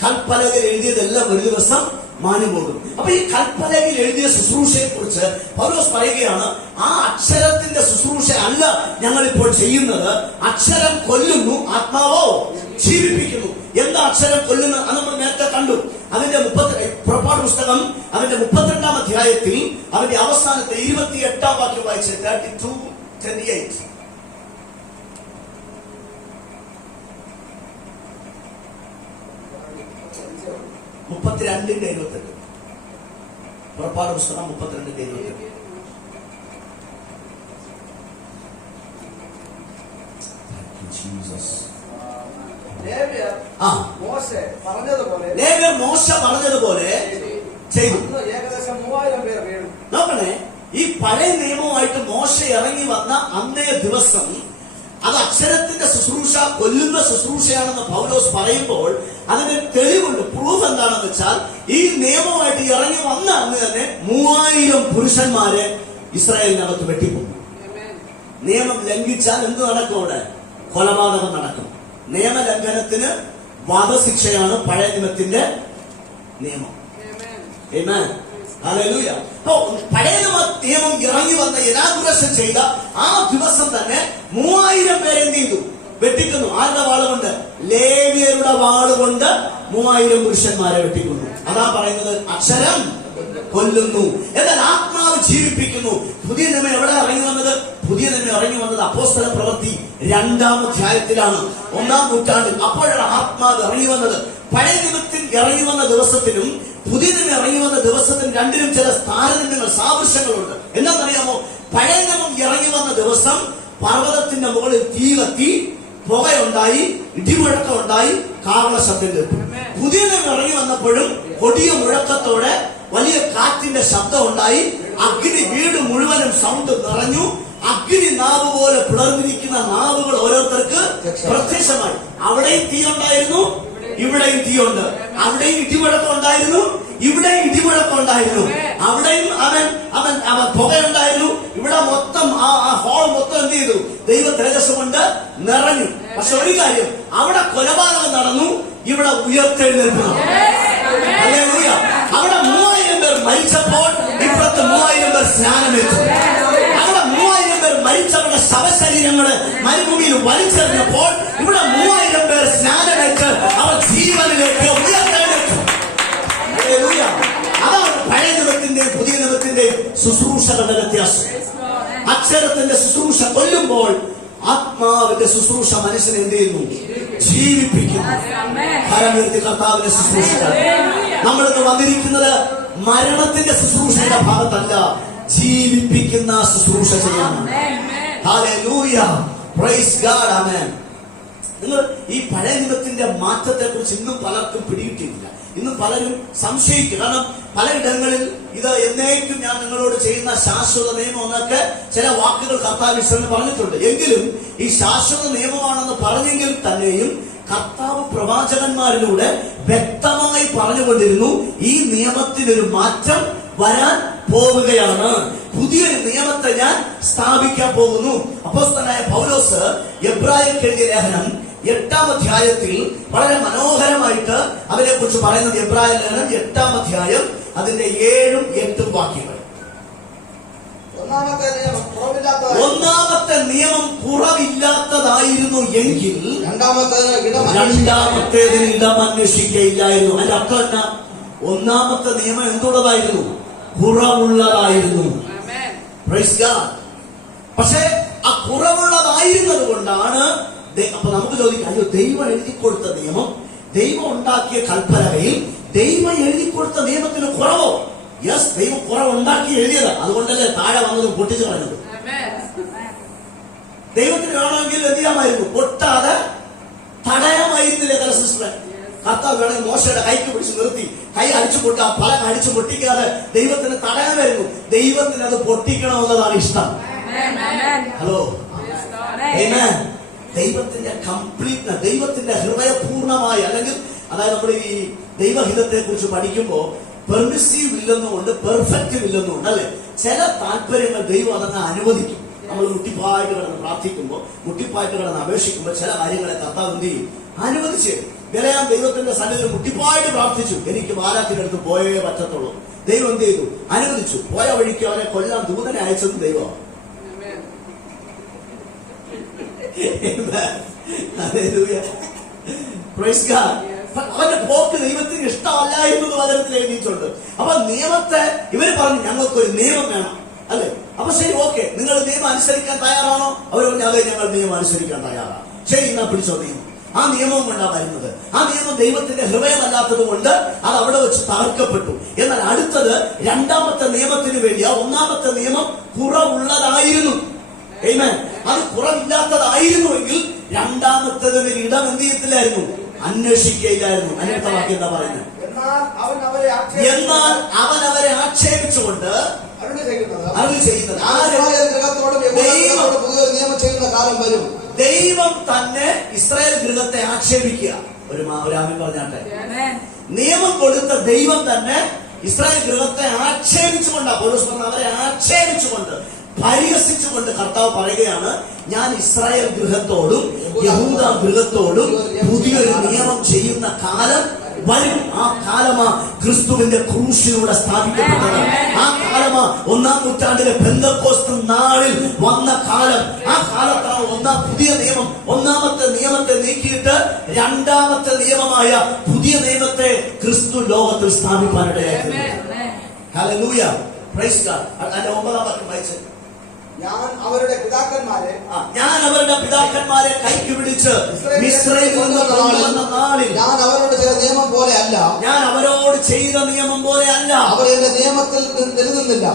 കൽപ്പലകയിൽ എഴുതിയതെല്ലാം ഒരു ദിവസം മാഞ്ഞു പോകും. അപ്പൊ ഈ കൽപ്പലകയിൽ എഴുതിയ ശുശ്രൂഷയെ കുറിച്ച് പൗലോസ് പറയുകയാണ്, ആ അക്ഷരത്തിന്റെ ശുശ്രൂഷ അല്ല ഞങ്ങളിപ്പോൾ ചെയ്യുന്നത്. അക്ഷരം കൊല്ലുന്നു, ആത്മാവോ ജീവിപ്പിക്കുന്നു. എന്താ അക്ഷരം കൊല്ലുന്നത്? അത് നമ്മൾ നേരത്തെ കണ്ടു. അതിന്റെ പുറപ്പാട് പുസ്തകം അതിന്റെ 32-ാം അധ്യായത്തിൽ അതിന്റെ അവസാനത്തെ 28-ാം വാക്യം വായിച്ച് 32:28. 32:28. പുറപ്പാട് പുസ്തകം 32:28. ലേവ്യർ ആ, മോശെ പറഞ്ഞതുപോലെ ലേവ്യർ മോശ പറഞ്ഞതുപോലെ ചെയ്തു. അന്ന് ഏകദേശം 3000 പേർ വീണു. നോക്കണേ, ഈ പഴയ നിയമവുമായിട്ട് മോശ ഇറങ്ങി വന്ന അന്നേ ദിവസം അത് അക്ഷരത്തിന്റെ ശുശ്രൂഷ, കൊല്ലുന്ന ശുശ്രൂഷയാണെന്ന് പൗലോസ് പറയുമ്പോൾ അതിന്റെ തെളിവുണ്ട്. പ്രൂഫ് എന്താണെന്ന് വെച്ചാൽ ഈ നിയമമായിട്ട് ഇറങ്ങി വന്ന അന്ന് തന്നെ 3000 പുരുഷന്മാരെ ഇസ്രായേലിനകത്ത് വെട്ടിപ്പോകും. നിയമം ലംഘിച്ചാൽ എന്ത് നടക്കും? അവിടെ കൊലപാതകം നടക്കും. നിയമലംഘനത്തിന് വധശിക്ഷയാണ് പഴയ നിയമത്തിന്റെ നിയമം. Amen. Hallelujah. അപ്പോ പഴയ നിയമം ഇറങ്ങി വന്ന ഇനാഗുറേഷൻ ചെയ്ത ആ ദിവസം തന്നെ 3000 പേരെ എന്ത് ചെയ്തു? വെട്ടിക്കുന്നു. ആരുടെ വാളുകൊണ്ട്? ലേവ്യരുടെ വാളുകൊണ്ട് 3000 പുരുഷന്മാരെ വെട്ടിക്കുന്നു. അതാ പറയുന്നത്, അക്ഷരം കൊല്ലുന്നു, എന്നാൽ ആത്മാവ് ജീവിപ്പിക്കുന്നു. പുതിയ നിയമം എവിടെ ഇറങ്ങി വന്നത്? പുതിയ നിയമം ഇറങ്ങി വന്നത് അപ്പോസ്തല പ്രവൃത്തി 2-ാം അധ്യായത്തിലാണ്, 1-ാം നൂറ്റാണ്ടിൽ. അപ്പോഴാണ് ആത്മാവ് ഇറങ്ങി വന്നത്. പഴയ നിയമത്തിൽ ഇറങ്ങി വന്ന ദിവസത്തിനും പുതിയ നിയമം ഇറങ്ങി വന്ന ദിവസത്തിനും രണ്ടിനും ചില താരതമ്യങ്ങൾ, സാദൃശ്യങ്ങളുണ്ട്. എന്താണെന്നറിയാമോ? പഴയ നിയമം ഇറങ്ങി വന്ന ദിവസം പർവ്വതത്തിന്റെ മുകളിൽ തീ കത്തി, പുകയുണ്ടായി, ഇടിമുഴക്കം ഉണ്ടായി, കാവള ശബ്ദം കേട്ടു. പുതിയ നിയമം ഇറങ്ങി വന്നപ്പോഴും കൊടിയ മുഴക്കത്തോടെ വലിയ കാറ്റിന്റെ ശബ്ദം ഉണ്ടായി, അഗ്നി വീട് മുഴുവനും സൗണ്ട് നിറഞ്ഞു. അഗ്നി നാവ് പോലെ പിളർന്നിരിക്കുന്ന നാവുകൾ ഓരോരുത്തർക്ക് പ്രത്യക്ഷമായി. അവിടെയും തീ ഉണ്ടായിരുന്നു, ഇവിടെയും തീയുണ്ട്. അവിടെയും ഇടിമുഴക്കം ഉണ്ടായിരുന്നു, ഇവിടെയും ഇടിമുഴക്കം ഉണ്ടായിരുന്നു. അവിടെയും അവൻ പുകയുണ്ടായിരുന്നു. ഇവിടെ മൊത്തം ആ ഹോൾ മൊത്തം എന്ത് ചെയ്തു? ദൈവ തേജസ് കൊണ്ട് നിറഞ്ഞു. പക്ഷെ ഒരു കാര്യം, അവിടെ കൊലപാതകം നടന്നു, ഇവിടെ ഉയർത്തെഴുന്നേൽപ്പ് നടന്നു. ഹല്ലേലൂയ. അവിടെ 3000 പേർ മരിച്ചപ്പോൾ ഇപ്പുറത്ത് 3000 പേർ സ്നാനമേറ്റു. അവിടെ 3000 പേർ മരിച്ചവരുടെ ശവശരീരങ്ങള് മരുഭൂമിയിൽ വലിച്ചെറിഞ്ഞപ്പോൾ ഇവിടെ 3000 പേർ സ്നാനമേറ്റ് അവർ ജീവനിലേക്ക് ഉയർത്തെഴുന്നേറ്റു. ഹല്ലേലൂയ. അതാണ് പഴയ നിയമത്തിന്റെയും പുതിയ നിയമത്തിന്റെയും ശുശ്രൂഷകളുടെ വ്യത്യാസം. അക്ഷരത്തിന്റെ ശുശ്രൂഷ കൊല്ലുമ്പോൾ ആത്മാവിന്റെ ശുശ്രൂഷ മനുഷ്യനെ എന്ത് ചെയ്യുന്നു? ജീവിപ്പിക്കുന്നു. കരമുയർത്തി കർത്താവിനെ ശുശ്രൂഷിക്കാൻ നമ്മളിന്ന് വന്നിരിക്കുന്നത് മരണത്തിന്റെ ശുശ്രൂഷയുടെ ഭാഗത്തല്ല, ജീവിപ്പിക്കുന്ന ശുശ്രൂഷ ചെയ്യാനാണ്. ഹല്ലേലൂയ. Praise God. ആമേൻ. നിങ്ങൾ ഈ പഴയ നിയമത്തിന്റെ മാറ്റത്തെ കുറിച്ച് ഇന്നും പലർക്കും പിടികിട്ടിയില്ല. ഇന്നും പലരും സംശയിക്കും. കാരണം പലയിടങ്ങളിൽ ഇത് എന്നേക്കും ഞാൻ നിങ്ങളോട് ചെയ്യുന്ന ശാശ്വത നിയമം എന്നൊക്കെ ചില വാക്കുകൾ കർത്താവ് ഈശ്വരന് പറഞ്ഞിട്ടുണ്ട്. എങ്കിലും ഈ ശാശ്വത നിയമമാണെന്ന് പറഞ്ഞെങ്കിൽ തന്നെയും കർത്താവ് പ്രവാചകന്മാരിലൂടെ വ്യക്തമായി പറഞ്ഞുകൊണ്ടിരുന്നു, ഈ നിയമത്തിനൊരു മാറ്റം വരാൻ പോവുകയാണ്. പുതിയൊരു നിയമത്തെ ഞാൻ സ്ഥാപിക്കാൻ പോകുന്നു. അപ്പോസ്തലനായ പൗലോസ് എബ്രായർക്ക് എഴുതിയ ലേഖനം 8-ാം അധ്യായത്തിൽ വളരെ മനോഹരമായിട്ട് അവരെ കുറിച്ച് പറയുന്നത്. എബ്രായ ലേഖനം 8-ാം അധ്യായം അതിന്റെ 7-ഉം 8-ഉം വാക്യങ്ങൾ. ഒന്നാമത്തെ നിയമം കുറവില്ലാത്തതായിരുന്നു എങ്കിൽ രണ്ടാമത്തേതിന് ഇടം അന്വേഷിക്കയില്ലായിരുന്നു. അതിന്റെ അർത്ഥം എന്നാ? ഒന്നാമത്തെ നിയമം എന്തുള്ളതായിരുന്നു? കുറവുള്ളതായിരുന്നു. Praise God. പക്ഷെ ആ കുറവുള്ളതായിരുന്നത് കൊണ്ടാണ് അപ്പൊ നമുക്ക് ചോദിക്കാം, അയ്യോ, ദൈവം എഴുതി കൊടുത്ത നിയമം, ദൈവം ഉണ്ടാക്കിയ കൽപ്പനയിൽ ദൈവം എഴുതി കൊടുത്ത നിയമത്തിന് കുറവോ? യെസ്, ദൈവം കുറവുണ്ടാക്കി എഴുതിയത്. അതുകൊണ്ടല്ലേ താഴെ വന്നത് പൊട്ടിച്ചു കളഞ്ഞത്. ദൈവത്തിന് വേണമെങ്കിൽ എന്ത് ചെയ്യാമായിരുന്നു? പൊട്ടാതെ തടയാമായിരുന്നില്ലേ? ചില സിസ്റ്ററെ കർത്താവ് വേണമെങ്കിൽ മോശയുടെ കൈക്ക് പിടിച്ച് നിർത്തി കൈ അടിച്ചു പൊട്ടാ, പല അടിച്ചു പൊട്ടിക്കാതെ ദൈവത്തിന് തടയാമായിരുന്നു. ദൈവത്തിന് അത് പൊട്ടിക്കണമെന്നതാണ് ഇഷ്ടം. ഹലോ, ആമേൻ. ദൈവത്തിന്റെ കംപ്ലീറ്റ്, ദൈവത്തിന്റെ ഹൃദയപൂർണമായി, അല്ലെങ്കിൽ അതായത് നമ്മൾ ഈ ദൈവഹിതത്തെ കുറിച്ച് പഠിക്കുമ്പോൾ പെർമിസീവ് ഇല്ലെന്നുകൊണ്ട് പെർഫെക്റ്റ് ഇല്ലെന്നുണ്ട്, അല്ലെ? ചില താല്പര്യങ്ങൾ ദൈവം അതങ്ങ് അനുവദിക്കും. നമ്മൾ മുട്ടിപ്പായിട്ട് കിടന്ന് പ്രാർത്ഥിക്കുമ്പോൾ, മുട്ടിപ്പായിട്ട് കിടന്ന് അപേക്ഷിക്കുമ്പോൾ ചില കാര്യങ്ങളെ കർത്താവ് എന്ത് ചെയ്യും? അനുവദിച്ച്. വിലയാൻ ദൈവത്തിന്റെ സന്നിധിയിൽ മുട്ടിപ്പായിട്ട് പ്രാർത്ഥിച്ചു, എനിക്ക് ബാലാത്തിനടുത്ത് പോയേ പറ്റത്തുള്ളൂ. ദൈവം എന്ത് ചെയ്തു? അനുവദിച്ചു. പോയ വഴിക്ക് അവനെ കൊല്ലാൻ ദൂതനെ അയച്ചത് ദൈവം. അവന്റെ പോക്ക് ദൈവത്തിന് ഇഷ്ടമല്ലായിരുന്നു വചനത്തിൽ എഴുതിയിട്ടുണ്ട്. അപ്പൊ നിയമത്തെ ഇവര് പറഞ്ഞു, ഞങ്ങൾക്കൊരു നിയമം വേണം, അല്ലെ? അപ്പൊ ശരി, ഓക്കെ, നിങ്ങൾ നിയമം അനുസരിക്കാൻ തയ്യാറാണോ? അവർ പറഞ്ഞു, അതെ, ഞങ്ങൾ നിയമം അനുസരിക്കാൻ തയ്യാറാണ്. ശരി, എന്നാ പിടിച്ചോ നിയമം. ആ നിയമവും കൊണ്ടാണ് വരുന്നത്. ആ നിയമം ദൈവത്തിന്റെ ഹൃദയമല്ലാത്തത് കൊണ്ട് അത് അവിടെ വെച്ച് തകർക്കപ്പെട്ടു. എന്നാൽ അടുത്തത് രണ്ടാമത്തെ നിയമത്തിന് വേണ്ടിയാ. ഒന്നാമത്തെ നിയമം കുറവുള്ളതായിരുന്നു. ആമേൻ. അത് കുറവില്ലാത്തതായിരുന്നുവെങ്കിൽ രണ്ടാമത്തേതിന് ഇടം എന്ത് ചെയ്യത്തില്ലായിരുന്നു, അന്വേഷിക്കയില്ലായിരുന്നു. അതിനടുത്ത വാക്യം എന്താ പറയുന്നത്? എന്നാൽ അവൻ അവരെ ആക്ഷേപിച്ചുകൊണ്ട് അരുളി ചെയ്യുന്നത് ദൈവം തന്നെ ഇസ്രായേൽ ഗൃഹത്തെ ആക്ഷേപിക്കുക. ഒരു ആമേൻ പറഞ്ഞാട്ടെ. നിയമം കൊടുത്ത ദൈവം തന്നെ ഇസ്രായേൽ ഗൃഹത്തെ ആക്ഷേപിച്ചുകൊണ്ടാണ് പൗലോസ് പറഞ്ഞത്. അവരെ ആക്ഷേപിച്ചുകൊണ്ട്, പരിഹസിച്ചുകൊണ്ട് കർത്താവ് പറയുകയാണ്, ഞാൻ ഇസ്രായേൽ ഗൃഹത്തോടും യഹൂദ ഗൃഹത്തോടും പുതിയൊരു നിയമം ചെയ്യുന്ന കാലം വരും. ആ കാലമാ ക്രിസ്തുവിന്റെ ക്രൂശിലൂടെ സ്ഥാപിക്കപ്പെട്ടത്. ആ കാലമാ 1-ാം നൂറ്റാണ്ടിലെ പെന്തക്കോസ്ത് നാളിൽ വന്ന കാലം. ആ കാലത്താണ് പുതിയ നിയമം. ഒന്നാമത്തെ നിയമത്തെ നീക്കിയിട്ട് രണ്ടാമത്തെ നിയമമായ പുതിയ നിയമത്തെ ക്രിസ്തു ലോകത്തിൽ സ്ഥാപിക്കാനിടയായിട്ടുണ്ട്. Hallelujah, praise God. അതിന്റെ 9-ാം വാക്യം വായിച്ച്, ഞാൻ അവരുടെ പിതാക്കന്മാരെ കൈക്ക് പിടിച്ച് മിസ്രയീമിൽ നിന്ന് കൊണ്ടുവന്ന നാളിൽ ഞാൻ അവരോട് ചെയ്ത നിയമം പോലെ അല്ല, അവർ എന്റെ നിയമത്തിൽ നിലനിന്നില്ല.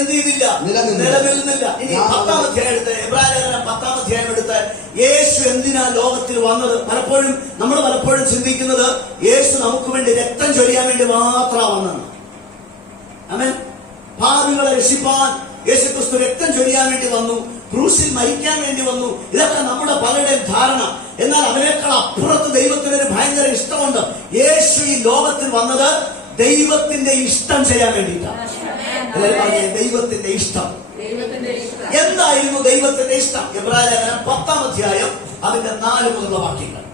എന്ത് ചെയ്തില്ല? നിലനിൽക്കുന്നില്ല. ഇനി 10-ാം അധ്യായം എടുത്ത്, എബ്രായലേഖനം 10-ാം അധ്യായം എടുത്ത്, യേശു എന്തിനാ ലോകത്തിൽ വന്നത്? നമ്മൾ പലപ്പോഴും ചിന്തിക്കുന്നത് യേശു നമുക്ക് വേണ്ടി രക്തം ചൊരിയാൻ വേണ്ടി മാത്രമാണ് വന്നത്. ആമേൻ. പാപികളെ രക്ഷിപ്പാൻ യേശുക്രിസ്തു രക്തം ചൊരിയാൻ വേണ്ടി വന്നു, ക്രൂശിൽ മരിക്കാൻ വേണ്ടി വന്നു. ഇതൊക്കെ നമ്മുടെ പലരുടെയും ധാരണ. എന്നാൽ അതിനേക്കാൾ അപ്പുറത്ത് ദൈവത്തിനൊരു ഭയങ്കര ഇഷ്ടമുണ്ട്. യേശു ഈ ലോകത്തിൽ വന്നത് ദൈവത്തിന്റെ ഇഷ്ടം ചെയ്യാൻ വേണ്ടിയിട്ടാണ്. ദൈവത്തിന്റെ ഇഷ്ടം എന്തായിരുന്നു? ദൈവത്തിന്റെ ഇഷ്ടം എബ്രായലേഖനം 10-ാം അധ്യായം അതിന്റെ 4 മുതലുള്ള വാക്യങ്ങൾ.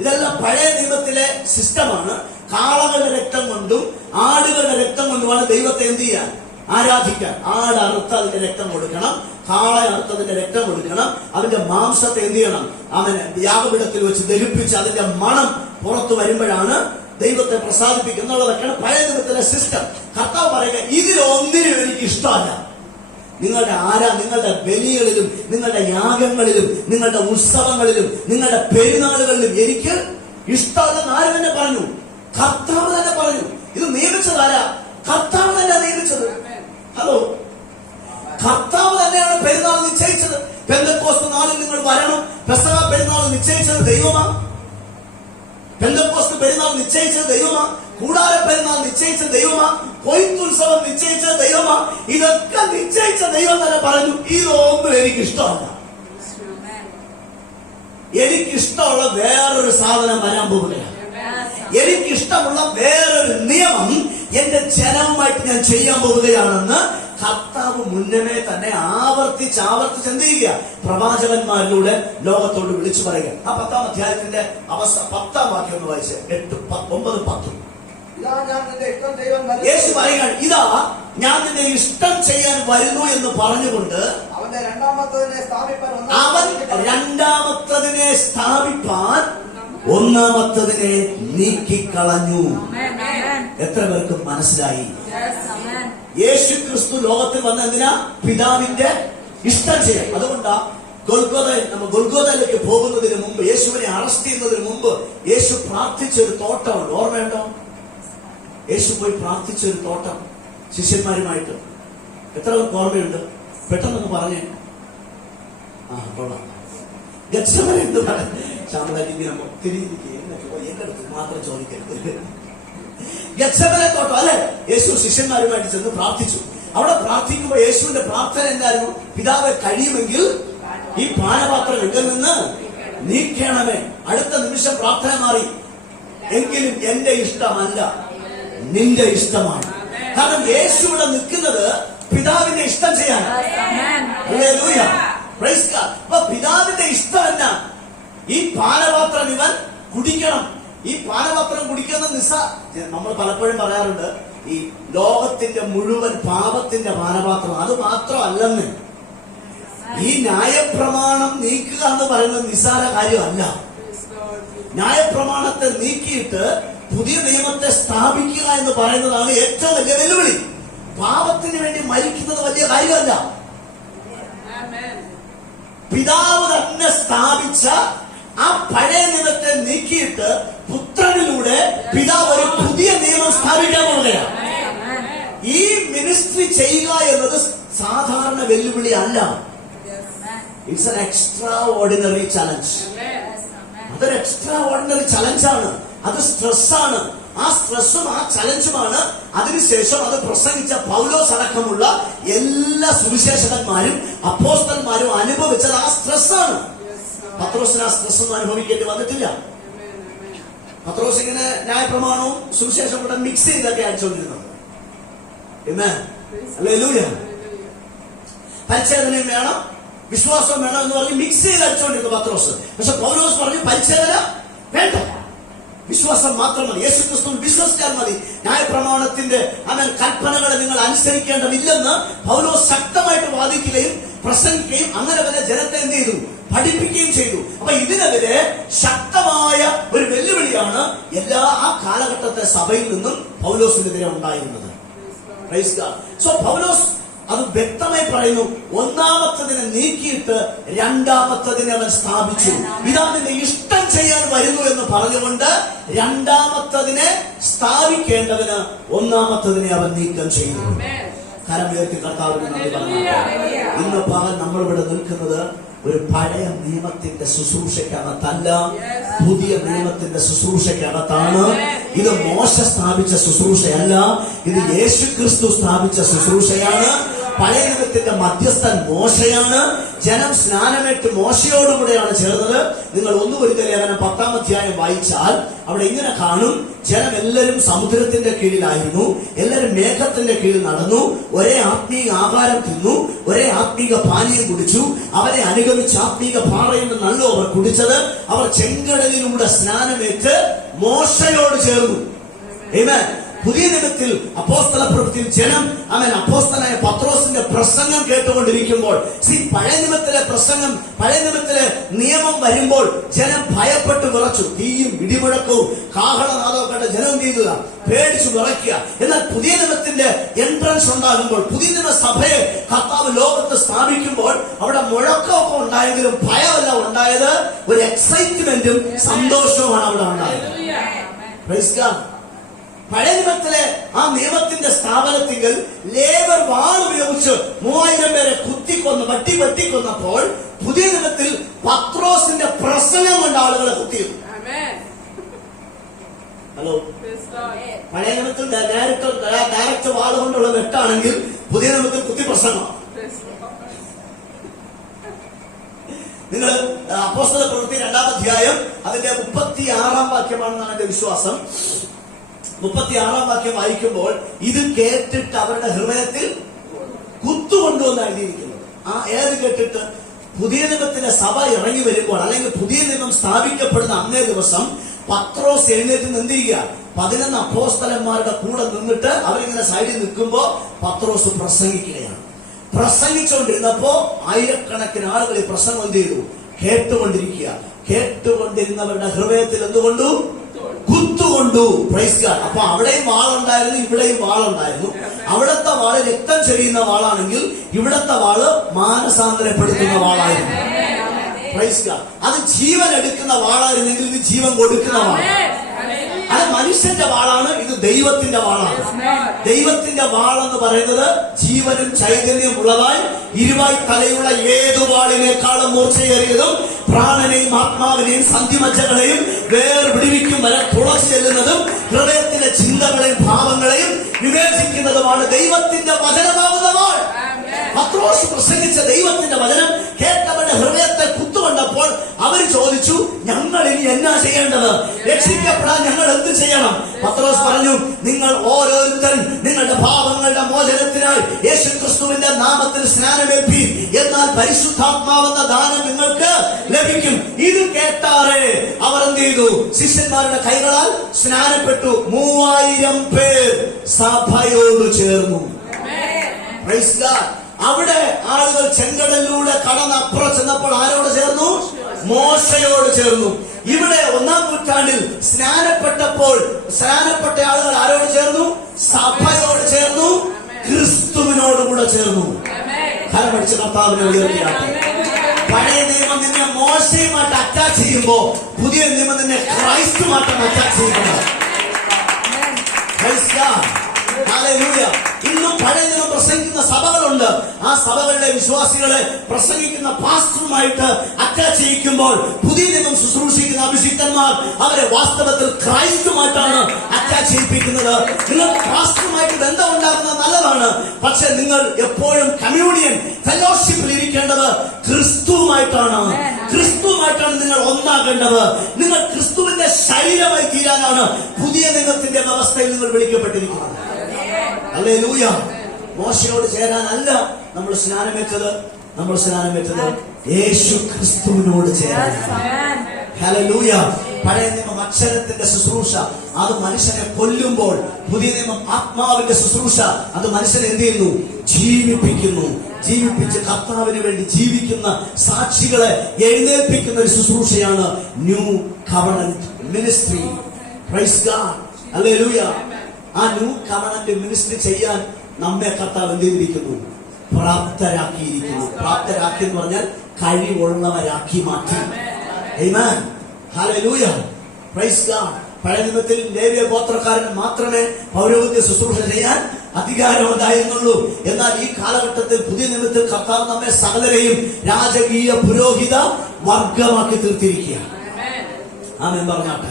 ഇതെല്ലാം പഴയ നിയമത്തിലെ സിസ്റ്റമാണ്. കാളകളുടെ രക്തം കൊണ്ടും ആടുകളുടെ രക്തം കൊണ്ടുമാണ് ദൈവത്തെ എന്ത് ചെയ്യാൻ? ആരാധിക്കാൻ. ആട് അറുത്ത് അതിന്റെ രക്തം കൊടുക്കണം, കാള അറുത്തതിന്റെ രക്തം കൊടുക്കണം, അതിന്റെ മാംസത്തെ എന്ത് ചെയ്യണം? അവന് യാഗപീഠത്തിൽ വെച്ച് ദഹിപ്പിച്ച് അതിന്റെ മണം പുറത്തു വരുമ്പോഴാണ് ദൈവത്തെ പ്രസാദിപ്പിക്കുന്നുള്ളതൊക്കെയാണ് പഴയ നിയമത്തിലെ സിസ്റ്റം. കർത്താവ് പറയുക, ഇതിലൊന്നിനും എനിക്ക് ഇഷ്ടമല്ല. നിങ്ങളുടെ ബലികളിലും നിങ്ങളുടെ യാഗങ്ങളിലും നിങ്ങളുടെ ഉത്സവങ്ങളിലും നിങ്ങളുടെ പെരുന്നാളുകളിലും എനിക്ക് ഇഷ്ടമല്ലെന്ന് ആര് തന്നെ പറഞ്ഞു? കർത്താവ് തന്നെ പറഞ്ഞു. ഇത് നിയമിച്ചതാരാ? കർത്താവ് തന്നെ നിയമിച്ചത്. ഹലോ, കർത്താവ് തന്നെയാണ് പെരുന്നാൾ നിശ്ചയിച്ചത്. പെന്തക്കോസ്ത് നാളിൽ നിങ്ങൾ വരണം. പെസഹ പെരുന്നാൾ നിശ്ചയിച്ചത് ദൈവമാ. പെന്തക്കോസ്ത് പെരുന്നാൾ നിശ്ചയിച്ചത് ദൈവമാ. കൂടാര പെരുന്നാൾ നിശ്ചയിച്ച ദൈവമാ. കൊയ്ത്തുത്സവം നിശ്ചയിച്ച ദൈവമാ. ഇതൊക്കെ നിശ്ചയിച്ച ദൈവം തന്നെ പറഞ്ഞു, ഇതൊന്നും എനിക്കിഷ്ടമല്ല. എനിക്കിഷ്ടമുള്ള വേറൊരു സാധനം വരാൻ പോവുകയാണ്. എനിക്കിഷ്ടമുള്ള വേറൊരു നിയമം എന്റെ ജനവുമായിട്ട് ഞാൻ ചെയ്യാൻ പോവുകയാണെന്ന് കർത്താവ് മുന്നമേ തന്നെ ആവർത്തിച്ച് എന്ത് ചെയ്യുക? പ്രവാചകന്മാരിലൂടെ ലോകത്തോട് വിളിച്ചു പറയുക. ആ 10-ാം അധ്യായത്തിന്റെ 10-ാം വാക്യം ഒന്ന് വായിച്ച് 8, 9, 10. യേശു പറയുകയാണ്, ഇതാ ഞാൻ നിന്റെ ഇഷ്ടം ചെയ്യാൻ വരുന്നു എന്ന് പറഞ്ഞുകൊണ്ട് അവൻ രണ്ടാമത്തതിനെ സ്ഥാപിപ്പാൻ ഒന്നാമത്തതിനെ നീക്കിക്കളഞ്ഞു. എത്ര പേർക്ക് മനസ്സിലായി? യേശു ക്രിസ്തു ലോകത്തിൽ വന്ന എന്തിനാ? പിതാവിന്റെ ഇഷ്ടം ചെയ്യാൻ. അതുകൊണ്ടാ ഗൊൽഗോഥയിലേക്ക് പോകുന്നതിന് മുമ്പ്, യേശുവിനെ അറസ്റ്റ് ചെയ്യുന്നതിന് മുമ്പ് യേശു പ്രാർത്ഥിച്ചൊരു തോട്ടമുണ്ട്. ഓർമ്മയുണ്ടോ? യേശു പോയി പ്രാർത്ഥിച്ചൊരു തോട്ടം ശിഷ്യന്മാരുമായിട്ട്. എത്ര പേർക്ക് ഓർമ്മയുണ്ട്? പെട്ടെന്നൊന്ന് പറഞ്ഞേ. കൊള്ളാം. ഗത്സമനെ എന്ത് പറയാം? ശ്യാമളാജിക്ക് നമ്മൾ ഒത്തിരി എന്റെ അടുത്ത് മാത്രം ചോദിക്കരുത്. ഗത്സമനെ തോട്ടം അല്ലെ? യേശു ശിഷ്യന്മാരുമായിട്ട് ചെന്ന് പ്രാർത്ഥിച്ചു. അവിടെ പ്രാർത്ഥിക്കുമ്പോൾ യേശുവിന്റെ പ്രാർത്ഥന എന്തായിരുന്നു? പിതാവെ, കഴിയുമെങ്കിൽ ഈ പാനപാത്രം എങ്കിൽ നിന്ന് നീക്കണമേ. അടുത്ത നിമിഷം പ്രാർത്ഥന മാറി, എങ്കിലും എന്റെ ഇഷ്ടമല്ല, നിന്റെ ഇഷ്ടമാണ്. കാരണം യേശു ഇവിടെ നിൽക്കുന്നത് പിതാവിന്റെ ഇഷ്ടം ചെയ്യാൻ. അപ്പൊ പിതാവിന്റെ ഇഷ്ടം എന്നാ? ഈ പാനപാത്രം ഇവൻ കുടിക്കണം. ഈ പാനപാത്രം കുടിക്കുന്ന നമ്മൾ പലപ്പോഴും പറയാറുണ്ട്, ഈ ലോകത്തിന്റെ മുഴുവൻ പാപത്തിന്റെ പാനപാത്രം. അത് മാത്രമല്ലെന്ന്. ഈ ന്യായപ്രമാണം നീക്കുക എന്ന് പറയുന്നത് നിസ്സാര കാര്യമല്ല. ന്യായപ്രമാണത്തെ നീക്കിയിട്ട് പുതിയ നിയമത്തെ സ്ഥാപിക്കുക എന്ന് പറയുന്നതാണ് ഏറ്റവും വലിയ വെല്ലുവിളി. പാപത്തിന് വേണ്ടി മരിക്കുന്നത് വലിയ കാര്യമല്ല. പിതാവ് തന്നെ സ്ഥാപിച്ച ആ പഴയ നിയമത്തെ നീക്കിയിട്ട് പുത്രനിലൂടെ പിതാവ് ഒരു പുതിയ നിയമം സ്ഥാപിക്കാൻ പോവുകയാണ്. ഈ മിനിസ്ട്രി ചെയ്യുക എന്നത് സാധാരണ വെല്ലുവിളി അല്ല. It's an extra ordinary challenge. അതൊരു എക്സ്ട്രാ ഓർഡിനറി ചലഞ്ചാണ്. അത് സ്ട്രെസ്സാണ്. ആ സ്ട്രെസ്സും ആ ചലഞ്ചുമാണ് അതിനുശേഷം അത് പ്രസംഗിച്ച പൗലോസ് അടക്കമുള്ള എല്ലാ സുവിശേഷകന്മാരും അപ്പോസ്തലന്മാരും അനുഭവിച്ചത് ആ സ്ട്രെസ്സാണ്. പത്രോസിന് ആ സ്ട്രെസ് ഒന്നും അനുഭവിക്കേണ്ടി വന്നിട്ടില്ല. പത്രോസ് ഇങ്ങനെ ന്യായപ്രമാണവും സുവിശേഷം കൂടെ മിക്സ് ചെയ്തൊക്കെ അയച്ചുകൊണ്ടിരുന്നത്. പരിച്ഛേദനയും വേണം, വിശ്വാസം വേണം എന്ന് പറഞ്ഞ് മിക്സ് ചെയ്ത് അയച്ചുകൊണ്ടിരുന്നു പത്രോസ്. പക്ഷെ പൗലോസ് പറഞ്ഞു പരിച്ഛേദന വേണ്ട, വിശ്വാസം മാത്രം മതി. യേശുക്രിസ്തു വിശ്വസിച്ചാൽ മതി. ന്യായപ്രമാണത്തിന്റെ കൽപ്പനകളെ നിങ്ങൾ അനുസരിക്കേണ്ടതില്ലെന്ന് പൗലോസ് ശക്തമായിട്ട് വാദിക്കുകയും പ്രസംഗിക്കുകയും അങ്ങനെ വരെ ജനത്തെ എന്ത് ചെയ്തു? പഠിപ്പിക്കുകയും ചെയ്തു. അപ്പൊ ഇതിനെതിരെ ശക്തമായ ഒരു വെല്ലുവിളിയാണ് എല്ലാ ആ കാലഘട്ടത്തെ സഭയിൽ നിന്നും പൗലോസിനെതിരെ ഉണ്ടായിരുന്നത്. സോ പൗലോസ് അത് വ്യക്തമായി പറയുന്നു. ഒന്നാമത്തതിനെ നീക്കിയിട്ട് രണ്ടാമത്തതിനെ അവൻ സ്ഥാപിച്ചു. ഇതാ നിന്റെ ഇഷ്ടം ചെയ്യാൻ വരുന്നു എന്ന് പറഞ്ഞുകൊണ്ട് രണ്ടാമത്തതിനെ സ്ഥാപിക്കേണ്ടതിന് ഒന്നാമത്തതിനെ അവൻ നീക്കം ചെയ്യുന്നു. കരം ഉയർത്തി കർത്താവിന് നന്ദി പറഞ്ഞു. ഇന്ന് പകൽ നമ്മളിവിടെ നിൽക്കുന്നത് ഒരു പഴയ നിയമത്തിന്റെ ശുശ്രൂഷയ്ക്കകത്തല്ല, പുതിയ നിയമത്തിന്റെ ശുശ്രൂഷയ്ക്കകത്താണ്. ഇത് മോശ സ്ഥാപിച്ച ശുശ്രൂഷയല്ല, ഇത് യേശുക്രിസ്തു സ്ഥാപിച്ച ശുശ്രൂഷയാണ്. പഴയ നിയമത്തിന്റെ മധ്യസ്ഥൻ മോശയാണ്. ജനം സ്നാനമേറ്റ് മോശയോടുകൂടെയാണ് ചേർന്നത്. നിങ്ങൾ 1 കൊരിന്ത്യർ ലേഖനം 10-ാം അധ്യായം വായിച്ചാൽ അവിടെ ഇങ്ങനെ കാണും. ജനം എല്ലാവരും സമുദ്രത്തിന്റെ കീഴിലായിരുന്നു, എല്ലാവരും മേഘത്തിന്റെ കീഴിൽ നടന്നു, ഒരേ ആത്മീയ ആഹാരം തിന്നു, ഒരേ ആത്മീക പാനീയം കുടിച്ചു. അവരെ അനുഗമിച്ച് ആത്മീക പാറയിൽ നിന്നല്ലോ അവർ കുടിച്ചത്. അവർ ചെങ്കടലിലൂടെ സ്നാനമേറ്റ് മോശയോട് ചേർന്നു. ആമേൻ. പുതിയ നിയമത്തിൽ അപ്പോസ്തല പ്രവൃത്തിയിൽ ജനം അപ്പോസ്തലനായ പത്രോസിന്റെ പ്രസംഗം കേട്ടുകൊണ്ടിരിക്കുമ്പോൾ പഴയ നിയമത്തിലെ പ്രസംഗം, പഴയ നിയമത്തിലെ നിയമം വരുമ്പോൾ ജനം ഭയപ്പെട്ടു വിറച്ചു. തീയും ഇടിമുഴക്കവും കാഹളനാദവും കണ്ട ജനം ചെയ്തുക പേടിച്ചു വിറയ്ക്കുക. എന്നാൽ പുതിയ നിയമത്തിന്റെ എൻട്രൻസ് ഉണ്ടാകുമ്പോൾ, പുതിയ നിയമ സഭയെ കർത്താവ് ലോകത്ത് സ്ഥാപിക്കുമ്പോൾ അവിടെ മുഴക്കമൊക്കെ ഉണ്ടായെങ്കിലും ഭയമല്ല ഉണ്ടായത്, ഒരു എക്സൈറ്റ്മെന്റും സന്തോഷവുമാണ് അവിടെ ഉണ്ടായത്. Praise God. പഴയ നിയമത്തിലെ ആ നിയമത്തിന്റെ സ്ഥാപനത്തിൽ ലേബർ വാൾ ഉപയോഗിച്ച് 3000 പേരെ കുത്തിക്കൊന്ന് വെട്ടിക്കൊന്നപ്പോൾ പുതിയ നിയമത്തിൽ പത്രോസിന്റെ പ്രസംഗം കൊണ്ട് ആളുകളെ കുത്തിയത്. ഹലോ, പഴയ നിയമത്തിൽ ഡയറക്റ്റ് വാൾ കൊണ്ടുള്ള വെട്ടാണെങ്കിൽ പുതിയ നിയമത്തിൽ കുത്തി പ്രസംഗം. നിങ്ങൾ അപ്പോസ്തല പ്രവൃത്തി 2-ാം അധ്യായം അതിന്റെ 36-ാം വാക്യമാണെന്നാണ് എന്റെ വിശ്വാസം. 36-ാം വാക്യം വായിക്കുമ്പോൾ ഇത് കേട്ടിട്ട് അവരുടെ ഹൃദയത്തിൽ കുത്തുകൊണ്ടുവന്ന് എഴുതിയിരിക്കുന്നത്. ഏത് കേട്ടിട്ട്? പുതിയ നിയമത്തിന്റെ സഭ ഇറങ്ങി വരുമ്പോൾ, അല്ലെങ്കിൽ പുതിയ നിയമം സ്ഥാപിക്കപ്പെടുന്ന അന്നേ ദിവസം പത്രോസ് എഴുന്നേറ്റ് നിന്നിരിക്കുക. 11 അപ്പോസ്തലന്മാരുടെ കൂടെ നിന്നിട്ട് അവരിങ്ങനെ സൈഡിൽ നിൽക്കുമ്പോ പത്രോസ് പ്രസംഗിക്കുകയാണ്. പ്രസംഗിച്ചുകൊണ്ടിരുന്നപ്പോ ആയിരക്കണക്കിന് ആളുകൾ ഈ പ്രസംഗം എന്ത് ചെയ്തു? കേട്ടുകൊണ്ടിരിക്കുക. കേട്ടുകൊണ്ടിരുന്നവരുടെ ഹൃദയത്തിൽ എന്തുകൊണ്ടു? കുത്തുകൊണ്ടു. Praise God. അപ്പൊ അവിടെയും വാളുണ്ടായിരുന്നു, ഇവിടെയും വാളുണ്ടായിരുന്നു. അവിടത്തെ വാള് രക്തം ചെരിയുന്ന വാളാണെങ്കിൽ ഇവിടത്തെ വാള് മാനസാന്തരപ്പെടുത്തുന്ന വാളായിരുന്നു. Praise God. അത് ജീവൻ എടുക്കുന്ന വാളായിരുന്നെങ്കിൽ ഇത് ജീവൻ കൊടുക്കുന്ന വാളാണ്. അത് മനുഷ്യന്റെ വാളാണ്, ഇത് ദൈവത്തിന്റെ വാളാണ്. ദൈവത്തിന്റെ വാളെന്ന് പറയുന്നത് ജീവനും ചൈതന്യവും ഉള്ളതായി 20 തലയുള്ള ഏതു വാളിനേക്കാളും മൂർച്ചയേറിയതും പ്രാണനെയും ആത്മാവിനെയും സന്ധിമജ്ജകളെയും വേർപിടിവിക്കും വരെ തുളച്ചു ചെല്ലുന്നതും ഹൃദയത്തിലെ ചിന്തകളെയും ഭാവങ്ങളെയും വിവേചിക്കുന്നതുമാണ് ദൈവത്തിന്റെ വചനമാകുന്ന വാൾ. പത്രോസ് പ്രസംഗിച്ച ദൈവത്തിന്റെ വചനം കേട്ടവന്റെ ഹൃദയത്തെ കുത്തുകൊണ്ടപ്പോൾ അവർ ചോദിച്ചു, ഞങ്ങൾ ഇനി എന്നാ ചെയ്യേണ്ടത്? രക്ഷിക്കപ്പെടാൻ ഞങ്ങൾ എന്ത് ചെയ്യണം? പത്രോസ് പറഞ്ഞു, നിങ്ങൾ ഓരോരുത്തരും നിങ്ങളുടെ പാപങ്ങളുടെ മോചനത്തിനായി യേശുക്രിസ്തുവിന്റെ നാമത്തിൽ സ്നാനമേൽപ്പീൻ, എന്നാൽ പരിശുദ്ധാത്മാവെന്ന ദാനം നിങ്ങൾക്ക് ലഭിക്കും. ഇത് കേട്ടാറേ അവർ എന്ത് ചെയ്തു? ശിഷ്യന്മാരുടെ കൈകളാൽ സ്നാനപ്പെട്ടു. 3000 പേർ സഭയോട് ചേർന്നു. Praise God. അവിടെ ആളുകൾ ചെങ്കടലിലൂടെ കടന്നപ്പുറം ചെന്നപ്പോൾ ആരോട് ചേർന്നു? മോശയോട് ചേർന്നു. ഇവിടെ 1-ാം നൂറ്റാണ്ടിൽ സ്നാനപ്പെട്ട ആളുകൾ ആരോട് ചേർന്നു? സഭയോട് ചേർന്നു. ക്രിസ്തുവിനോടുകൂടെ ചേർന്നു. കരമടിച്ച് കർത്താവിനെ ഉയർത്തിയാട്ടെ. പഴയ നിയമം നിന്നെ മോശയുമായിട്ട് അറ്റാച്ച് ചെയ്യുമ്പോ പുതിയ നിയമം നിന്നെ ക്രൈസ്തുമായിട്ട് അറ്റാച്ച് ചെയ്യുന്നത്. ഹല്ലേലൂയ. ഇന്നും പഴയ നിയമം പ്രസംഗിക്കുന്ന സഭകളുണ്ട്. ആ സഭകളിലെ വിശ്വാസികളെ പ്രസംഗിക്കുന്ന പാസ്റ്ററുമായിട്ട് അറ്റാച്ച് ചെയ്യിക്കുമ്പോൾ പുതിയ നിയമം ശുശ്രൂഷിക്കുന്ന അഭിഷിക്തന്മാർ അവരെ വാസ്തവത്തിൽ ക്രൈസ്തുമായിട്ടാണ് അറ്റാച്ച് ചെയ്യിപ്പിക്കുന്നത്. നിങ്ങൾ പാസ്റ്ററുമായിട്ട് ബന്ധം ഉണ്ടാക്കുന്നത് നല്ലതാണ്. പക്ഷെ നിങ്ങൾ എപ്പോഴും കമ്മ്യൂണിയൻ ഫെലോഷിപ്പിൽ ഇരിക്കേണ്ടത് ക്രിസ്തുവുമായിട്ടാണ്. ക്രിസ്തുവുമായിട്ടാണ് നിങ്ങൾ ഒന്നാകേണ്ടത്. നിങ്ങൾ ക്രിസ്തുവിന്റെ ശരീരമായി തീരാനാണ് പുതിയ നിയമത്തിന്റെ വ്യവസ്ഥയിൽ നിങ്ങൾ വിളിക്കപ്പെട്ടിരിക്കുന്നത്. ഹല്ലേലൂയ. മോശയോട് ചേരാനല്ല നമ്മൾ സ്നാനമേറ്റത്. നമ്മൾ സ്നാനമേറ്റത് യേശു ക്രിസ്തുവിനോട് ചേരാൻ. ഹല്ലേലൂയ. പഴയ നിയമം അക്ഷരത്തിന്റെ ശുശ്രൂഷ, അത് മനുഷ്യനെ കൊല്ലുമ്പോൾ പുതിയ നിയമം ആത്മാവിന്റെ ശുശ്രൂഷ, അത് മനുഷ്യനെ എന്ത് ചെയ്യുന്നു? ജീവിപ്പിക്കുന്നു. ജീവിപ്പിച്ച് കർത്താവിന് വേണ്ടി ജീവിക്കുന്ന സാക്ഷികളെ എഴുന്നേൽപ്പിക്കുന്ന ഒരു ശുശ്രൂഷയാണ് new covenant ministry. Praise God. ഹല്ലേലൂയ. ആ ന്യൂ കവണന്റ് മിനിസ്ട്രി ചെയ്യാൻ നമ്മെ കർത്താവ് എന്ത് ചെയ്തിരിക്കുന്നു? പ്രാപ്തരാക്കിയിരിക്കുന്നു. പ്രാപ്തരാക്കി എന്ന് പറഞ്ഞാൽ കഴിവുള്ളവരാക്കി മാറ്റി. ആമേൻ. ഹല്ലേലൂയ. Praise God. പഴയ നിയമത്തിൽ ലേവ്യ ഗോത്രക്കാരന് മാത്രമേ പൗരോഹിത്യ ശുശ്രൂഷ ചെയ്യാൻ അധികാരം ഉണ്ടായിരുന്നുള്ളൂ. എന്നാൽ ഈ കാലഘട്ടത്തിൽ പുതിയ നിയമത്തിൽ കർത്താവ് നമ്മെ സകലരെയും രാജകീയ പുരോഹിത വർഗമാക്കി തീർത്തിരിക്കുകയാണ്. ആമേൻ പറഞ്ഞാട്ടെ.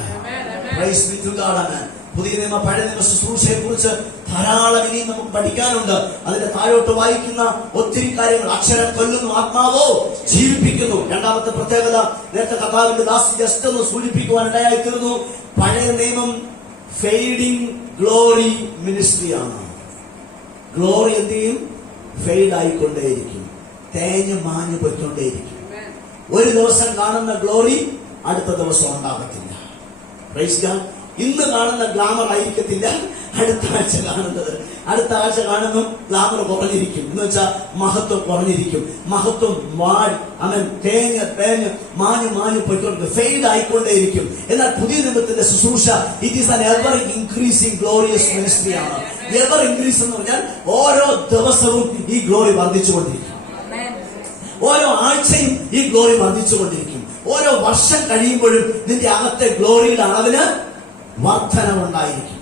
Praise be to God. ആമേൻ. പുതിയ നിയമ പഴയ നിയമ ശുശ്രൂഷയെ കുറിച്ച് ധാരാളം ഇനിയും നമുക്ക് പഠിക്കാനുണ്ട്. അതിന്റെ താഴോട്ട് വായിക്കുന്ന ഒത്തിരി കാര്യങ്ങൾ. അക്ഷരം കൊല്ലുന്നു, ആത്മാവോ ജീവിപ്പിക്കുന്നു. രണ്ടാമത്തെ പ്രത്യേകത നേരത്തെ കർത്താവിന്റെ ദാസി ജസ്റ്റ് ഒന്ന് സൂചിപ്പിക്കുവാൻ ഇടയായി തീർന്നു. പഴയ നിയമം ഫെയ്ഡിങ് ഗ്ലോറി മിനിസ്ട്രിയാണ്. ഗ്ലോറി എന്ത് ചെയ്യും? ഫെയ്ഡ് ആയിക്കൊണ്ടേയിരിക്കും, തേഞ്ഞ് മാഞ്ഞു പോയിക്കൊണ്ടേയിരിക്കും. ഒരു ദിവസം കാണുന്ന ഗ്ലോറി അടുത്ത ദിവസം ഉണ്ടാകത്തില്ല. Praise God. ഇന്ന് കാണുന്ന ഗ്ലാമർ ആയിരിക്കത്തില്ല അടുത്ത ആഴ്ച കാണുന്നത്. അടുത്ത ആഴ്ച കാണുന്നു ഗ്ലാമർ കുറഞ്ഞിരിക്കും. എന്ന് വെച്ചാൽ മഹത്വം കുറഞ്ഞിരിക്കും. മഹത്വം തേഞ്ഞ് മാഞ്ഞു പോയിക്കൊണ്ട് ഫെയ്ഡ് ആയിക്കൊണ്ടേയിരിക്കും. എന്നാൽ പുതിയ നിയമത്തിന്റെ ശുശ്രൂഷ it is an ever increasing glorious ministry ആണ്. എവർ ഇൻക്രീസ് എന്ന് പറഞ്ഞാൽ ഓരോ ദിവസവും ഈ ഗ്ലോറി വർദ്ധിച്ചുകൊണ്ടിരിക്കും. ഓരോ ആഴ്ചയും ഈ ഗ്ലോറി വർദ്ധിച്ചുകൊണ്ടിരിക്കും. ഓരോ വർഷം കഴിയുമ്പോഴും നിന്റെ അകത്തെ ഗ്ലോറിയുടെ അളവിന് വർധനവുണ്ടായിരിക്കും.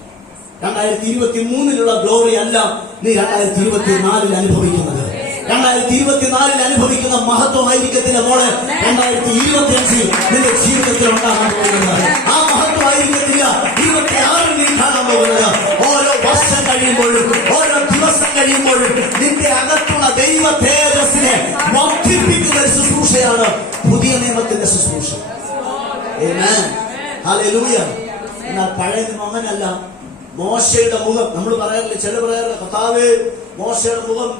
2023 ഗ്ലോറി അല്ല നീ 2024 അനുഭവിക്കുന്നത്. 2024 അനുഭവിക്കുന്ന മഹത്വമായിരിക്കത്തില്ല മോളെ 2025 നിന്റെ ജീവിതത്തിൽ ഉണ്ടാകാൻ പോകുന്നത്. ആ മഹത്വമായിരിക്കത്തില്ല 26 നീ കാണാൻ പോകുന്നത്. ഓരോ വർഷം കഴിയുമ്പോഴും ഓരോ ദിവസം കഴിയുമ്പോഴും നിന്റെ അകത്തുള്ള ദൈവ തേജസ്സിനെ വർദ്ധിപ്പിക്കുന്ന ഒരു ശുശ്രൂഷയാണ് പുതിയ നിയമത്തിന്റെ ശുശ്രൂഷ. ആമേൻ. ഹല്ലേലൂയ. എന്നാൽ പഴയ നിയമം അങ്ങനല്ല. മോശയുടെ മുഖം നമ്മൾ പറയാറില്ല, ചില പറയാറില്ല, കർത്താവേ മോശയുടെ മുഖം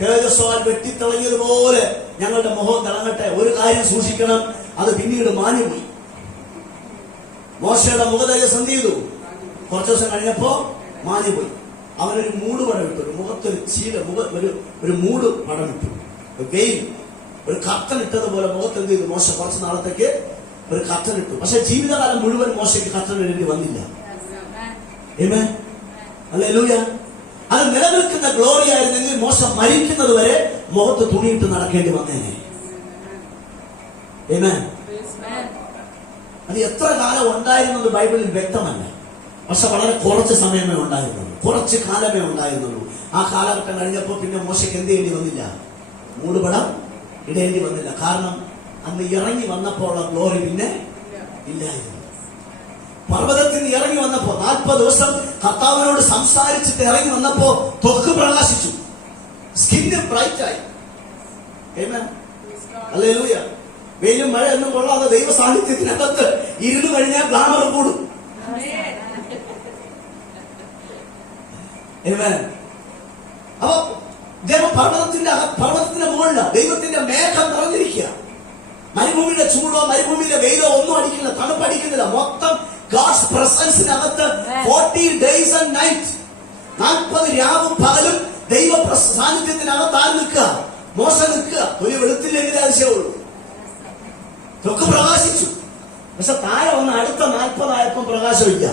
തേജസ്വാൽ വെട്ടിത്തിളങ്ങിയതുപോലെ ഞങ്ങളുടെ മുഖം തിളങ്ങട്ടെ. ഒരു കാര്യം സൂക്ഷിക്കണം, അത് പിന്നീട് മാഞ്ഞുപോയി. മോശയുടെ മുഖ തേജസ് എന്ത് ചെയ്തു? കുറച്ചു ദിവസം കഴിഞ്ഞപ്പോ മാഞ്ഞുപോയി. അവനൊരു മൂട് പടം ഇട്ടു. ഒരു മുഖത്തൊരു ഒരു മൂട് പടം ഇട്ടു. വെയിൽ ഒരു കർട്ടൻ ഇട്ടതുപോലെ മുഖത്ത് എന്ത് ചെയ്തു? മോശ കുറച്ച് നാളത്തേക്ക് ഒരു കർട്ടൻ ഇട്ടു. പക്ഷെ ജീവിതകാലം മുഴുവൻ മോശയ്ക്ക് കർട്ടൻ ഇടേണ്ടി വന്നില്ല. ആമേൻ. ഹല്ലേലൂയ. അത് നിലനിൽക്കുന്ന ഗ്ലോറി ആയിരുന്നെങ്കിൽ മോശ മരിക്കുന്നത് വരെ മുഖത്ത് തുണിയിട്ട് നടക്കേണ്ടി വന്നേനെ. ആമേൻ. അത് എത്ര കാലം ഉണ്ടായിരുന്നത് ബൈബിളിൽ വ്യക്തമല്ല. പക്ഷെ വളരെ കുറച്ച് സമയമേ ഉണ്ടായിരുന്നുള്ളൂ, കുറച്ച് കാലമേ ഉണ്ടായിരുന്നുള്ളൂ. ആ കാലഘട്ടം കഴിഞ്ഞപ്പോ പിന്നെ മോശയ്ക്ക് എന്ത് ചെയ്യേണ്ടി വന്നില്ല? മൂടുപടം ഇടേണ്ടി വന്നില്ല. കാരണം അന്ന് ഇറങ്ങി വന്നപ്പോൾ ഗ്ലോറി പിന്നെ ഇല്ലായിരുന്നു. പർവ്വതത്തിൽ നിന്ന് ഇറങ്ങി വന്നപ്പോ 40 ദിവസം കർത്താവിനോട് സംസാരിച്ചിട്ട് ഇറങ്ങി വന്നപ്പോ ത്വക്ക് പ്രകാശിച്ചു, സ്കിന്ന് ബ്രൈറ്റ് ആയി. ആമേൻ. ഹല്ലേലൂയ. വെയിലും മഴ ഒന്നും കൊള്ളാതെ ദൈവ സാന്നിധ്യത്തിനകത്ത് ഇരുന്നു കഴിഞ്ഞാൽ ഗ്ലാമർ കൂടും. ആമേൻ. അപ്പൊ പർവ്വതത്തിന്റെ മുകളിൽ ദൈവത്തിന്റെ മേഘം നിറഞ്ഞിരിക്കുക. മരുഭൂമിയുടെ ചൂടോ മരുഭൂമിയിലെ വെയിലോ ഒന്നും അടിക്കില്ല, തണുപ്പടിക്കുന്നില്ല. മൊത്തം God's പ്രസൻസിനകത്ത് 40 days and nights, 40 രാവും പകലും ദൈവ സാന്നിധ്യത്തിനകത്ത് ആര് നിൽക്കുക? മോശ നിൽക്കുക. ഒരു വെളുത്തില്ലെങ്കിൽ ആവശ്യമുള്ളൂ. ത്വക്ക് പ്രകാശിച്ചു. പക്ഷെ താഴെ വന്ന് അടുത്ത 40 ആയപ്പം പ്രകാശമില്ല.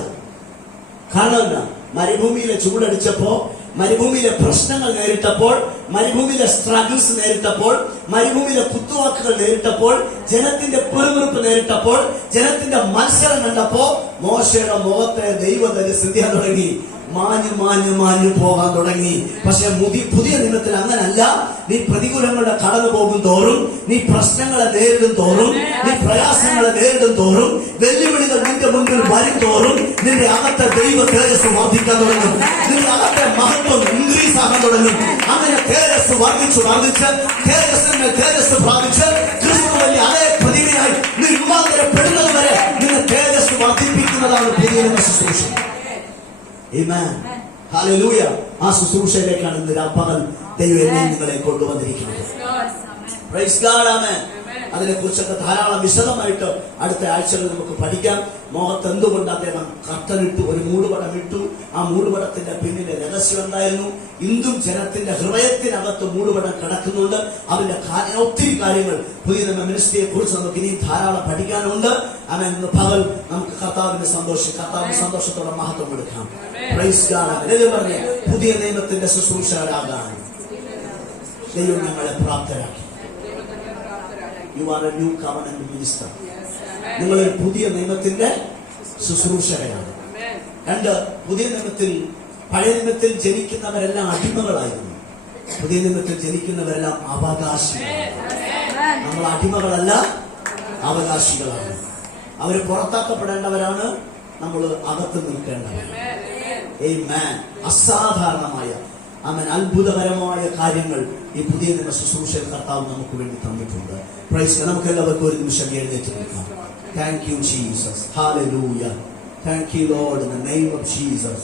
കാരണം എന്താ? മരുഭൂമിയിലെ ചൂടടിച്ചപ്പോ മരുഭൂമിയിലെ പ്രശ്നങ്ങൾ നേരിട്ടപ്പോൾ, മരുഭൂമിയിലെ സ്ട്രഗിൾസ് നേരിട്ടപ്പോൾ, മരുഭൂമിയിലെ കുത്തുവാക്കുകൾ നേരിട്ടപ്പോൾ, ജനത്തിന്റെ പെറുപിറുപ്പ് നേരിട്ടപ്പോൾ, ജനത്തിന്റെ മത്സരം കണ്ടപ്പോ മോശയുടെ മുഖത്തെ ദൈവദരിദ്രം ചെയ്യാൻ തുടങ്ങി. മാഞ്ഞു പോകാൻ തുടങ്ങി. പക്ഷെ പുതിയ നിയമത്തിൽ അങ്ങനല്ല. നീ പ്രതികൂലങ്ങളുടെ കടന്നു പോകും തോറും, നീ പ്രശ്നങ്ങളെ നേരിടും തോറും, നീ പ്രയാസങ്ങളെ നേരിടും തോറും, വെല്ലുവിളികൾ നിന്റെ മുൻപിൽ വരും തോറും നിന്റെ അകത്തെ ദൈവ തേജസ് വർദ്ധിക്കാൻ തുടങ്ങും. നിന്റെ അകത്തെ മഹത്വം ഇൻക്രീസ് ആകാൻ തുടങ്ങും. അങ്ങനെ തേജസ് വർദ്ധിച്ച് തേജസ് പ്രാപിച്ച് ക്രിസ്തുവിന്റെ അതേ പ്രതിമയായി നീ രൂപാന്തരപ്പെടുന്നത് വരെ നിന്റെ തേജസ് വർദ്ധിപ്പിക്കുന്നതാണ് പുതിയ നിയമ ശുശ്രൂഷ. Amen. Hallelujah. ആ ശുശ്രൂഷയിലേക്കാണ് ഇന്ന് പകൽ ദൈവം എന്നെ നിങ്ങളെ കൊണ്ടുവന്നിരിക്കുന്നത്. Praise God. Amen. അതിനെക്കുറിച്ചൊക്കെ ധാരാളം വിശദമായിട്ട് അടുത്ത ആഴ്ചകളിൽ നമുക്ക് പഠിക്കാം. മോഹത്ത് എന്തുകൊണ്ട് അദ്ദേഹം കർട്ടനിട്ടു, ഒരു മൂടുപടം ഇട്ടു. ആ മൂടുപടത്തിന്റെ പിന്നിലെ രഹസ്യം എന്തായിരുന്നു? ഇന്ദും ജനത്തിന്റെ ഹൃദയത്തിനകത്ത് മൂടുപടം കിടക്കുന്നുണ്ട്. അതിന്റെ ഒത്തിരി കാര്യങ്ങൾ പുതിയ മിനിസ്ട്രിയെ കുറിച്ച് നമുക്ക് ഇനി ധാരാളം പഠിക്കാനുണ്ട്. അവൻ ഇന്ന് പകൽ നമുക്ക് കർത്താവിന്റെ സന്തോഷത്തോടെ മഹത്വം കൊടുക്കാം. Praise God. പറഞ്ഞ പുതിയ നിയമത്തിന്റെ ശുശ്രൂഷകരാകാൻ ദൈവം ഞങ്ങളെ പ്രാപ്തരാക്കി. You are a new covenant minister. നിങ്ങളൊരു പുതിയ നിയമത്തിന്റെ ശുശ്രൂഷകരാണ്. രണ്ട്, പുതിയ നിയമത്തിൽ, പഴയ നിയമത്തിൽ ജനിക്കുന്നവരെല്ലാം അടിമകളായിരുന്നു. പുതിയ നിയമത്തിൽ ജനിക്കുന്നവരെല്ലാം അവകാശികളാണ്. നമ്മൾ അടിമകളല്ല, അവകാശികളാണ്. അവര് പുറത്താക്കപ്പെടേണ്ടവരാണ്, നമ്മൾ അകത്ത് നിൽക്കേണ്ടവർ. ആമേൻ. അസാധാരണമായ അത്ഭുതകരമായ കാര്യങ്ങൾ ഈ പുതിയ നിയമ ശുശ്രൂഷയിൽ കർത്താവ് നമുക്ക് വേണ്ടി തന്നിട്ടുണ്ട്. പ്രൈസ്. നമുക്ക് എല്ലാവർക്കും ഒരു നിമിഷം എഴുന്നേറ്റ് നിൽക്കാം. Thank you Jesus. Hallelujah. Thank you Lord. In the name of Jesus.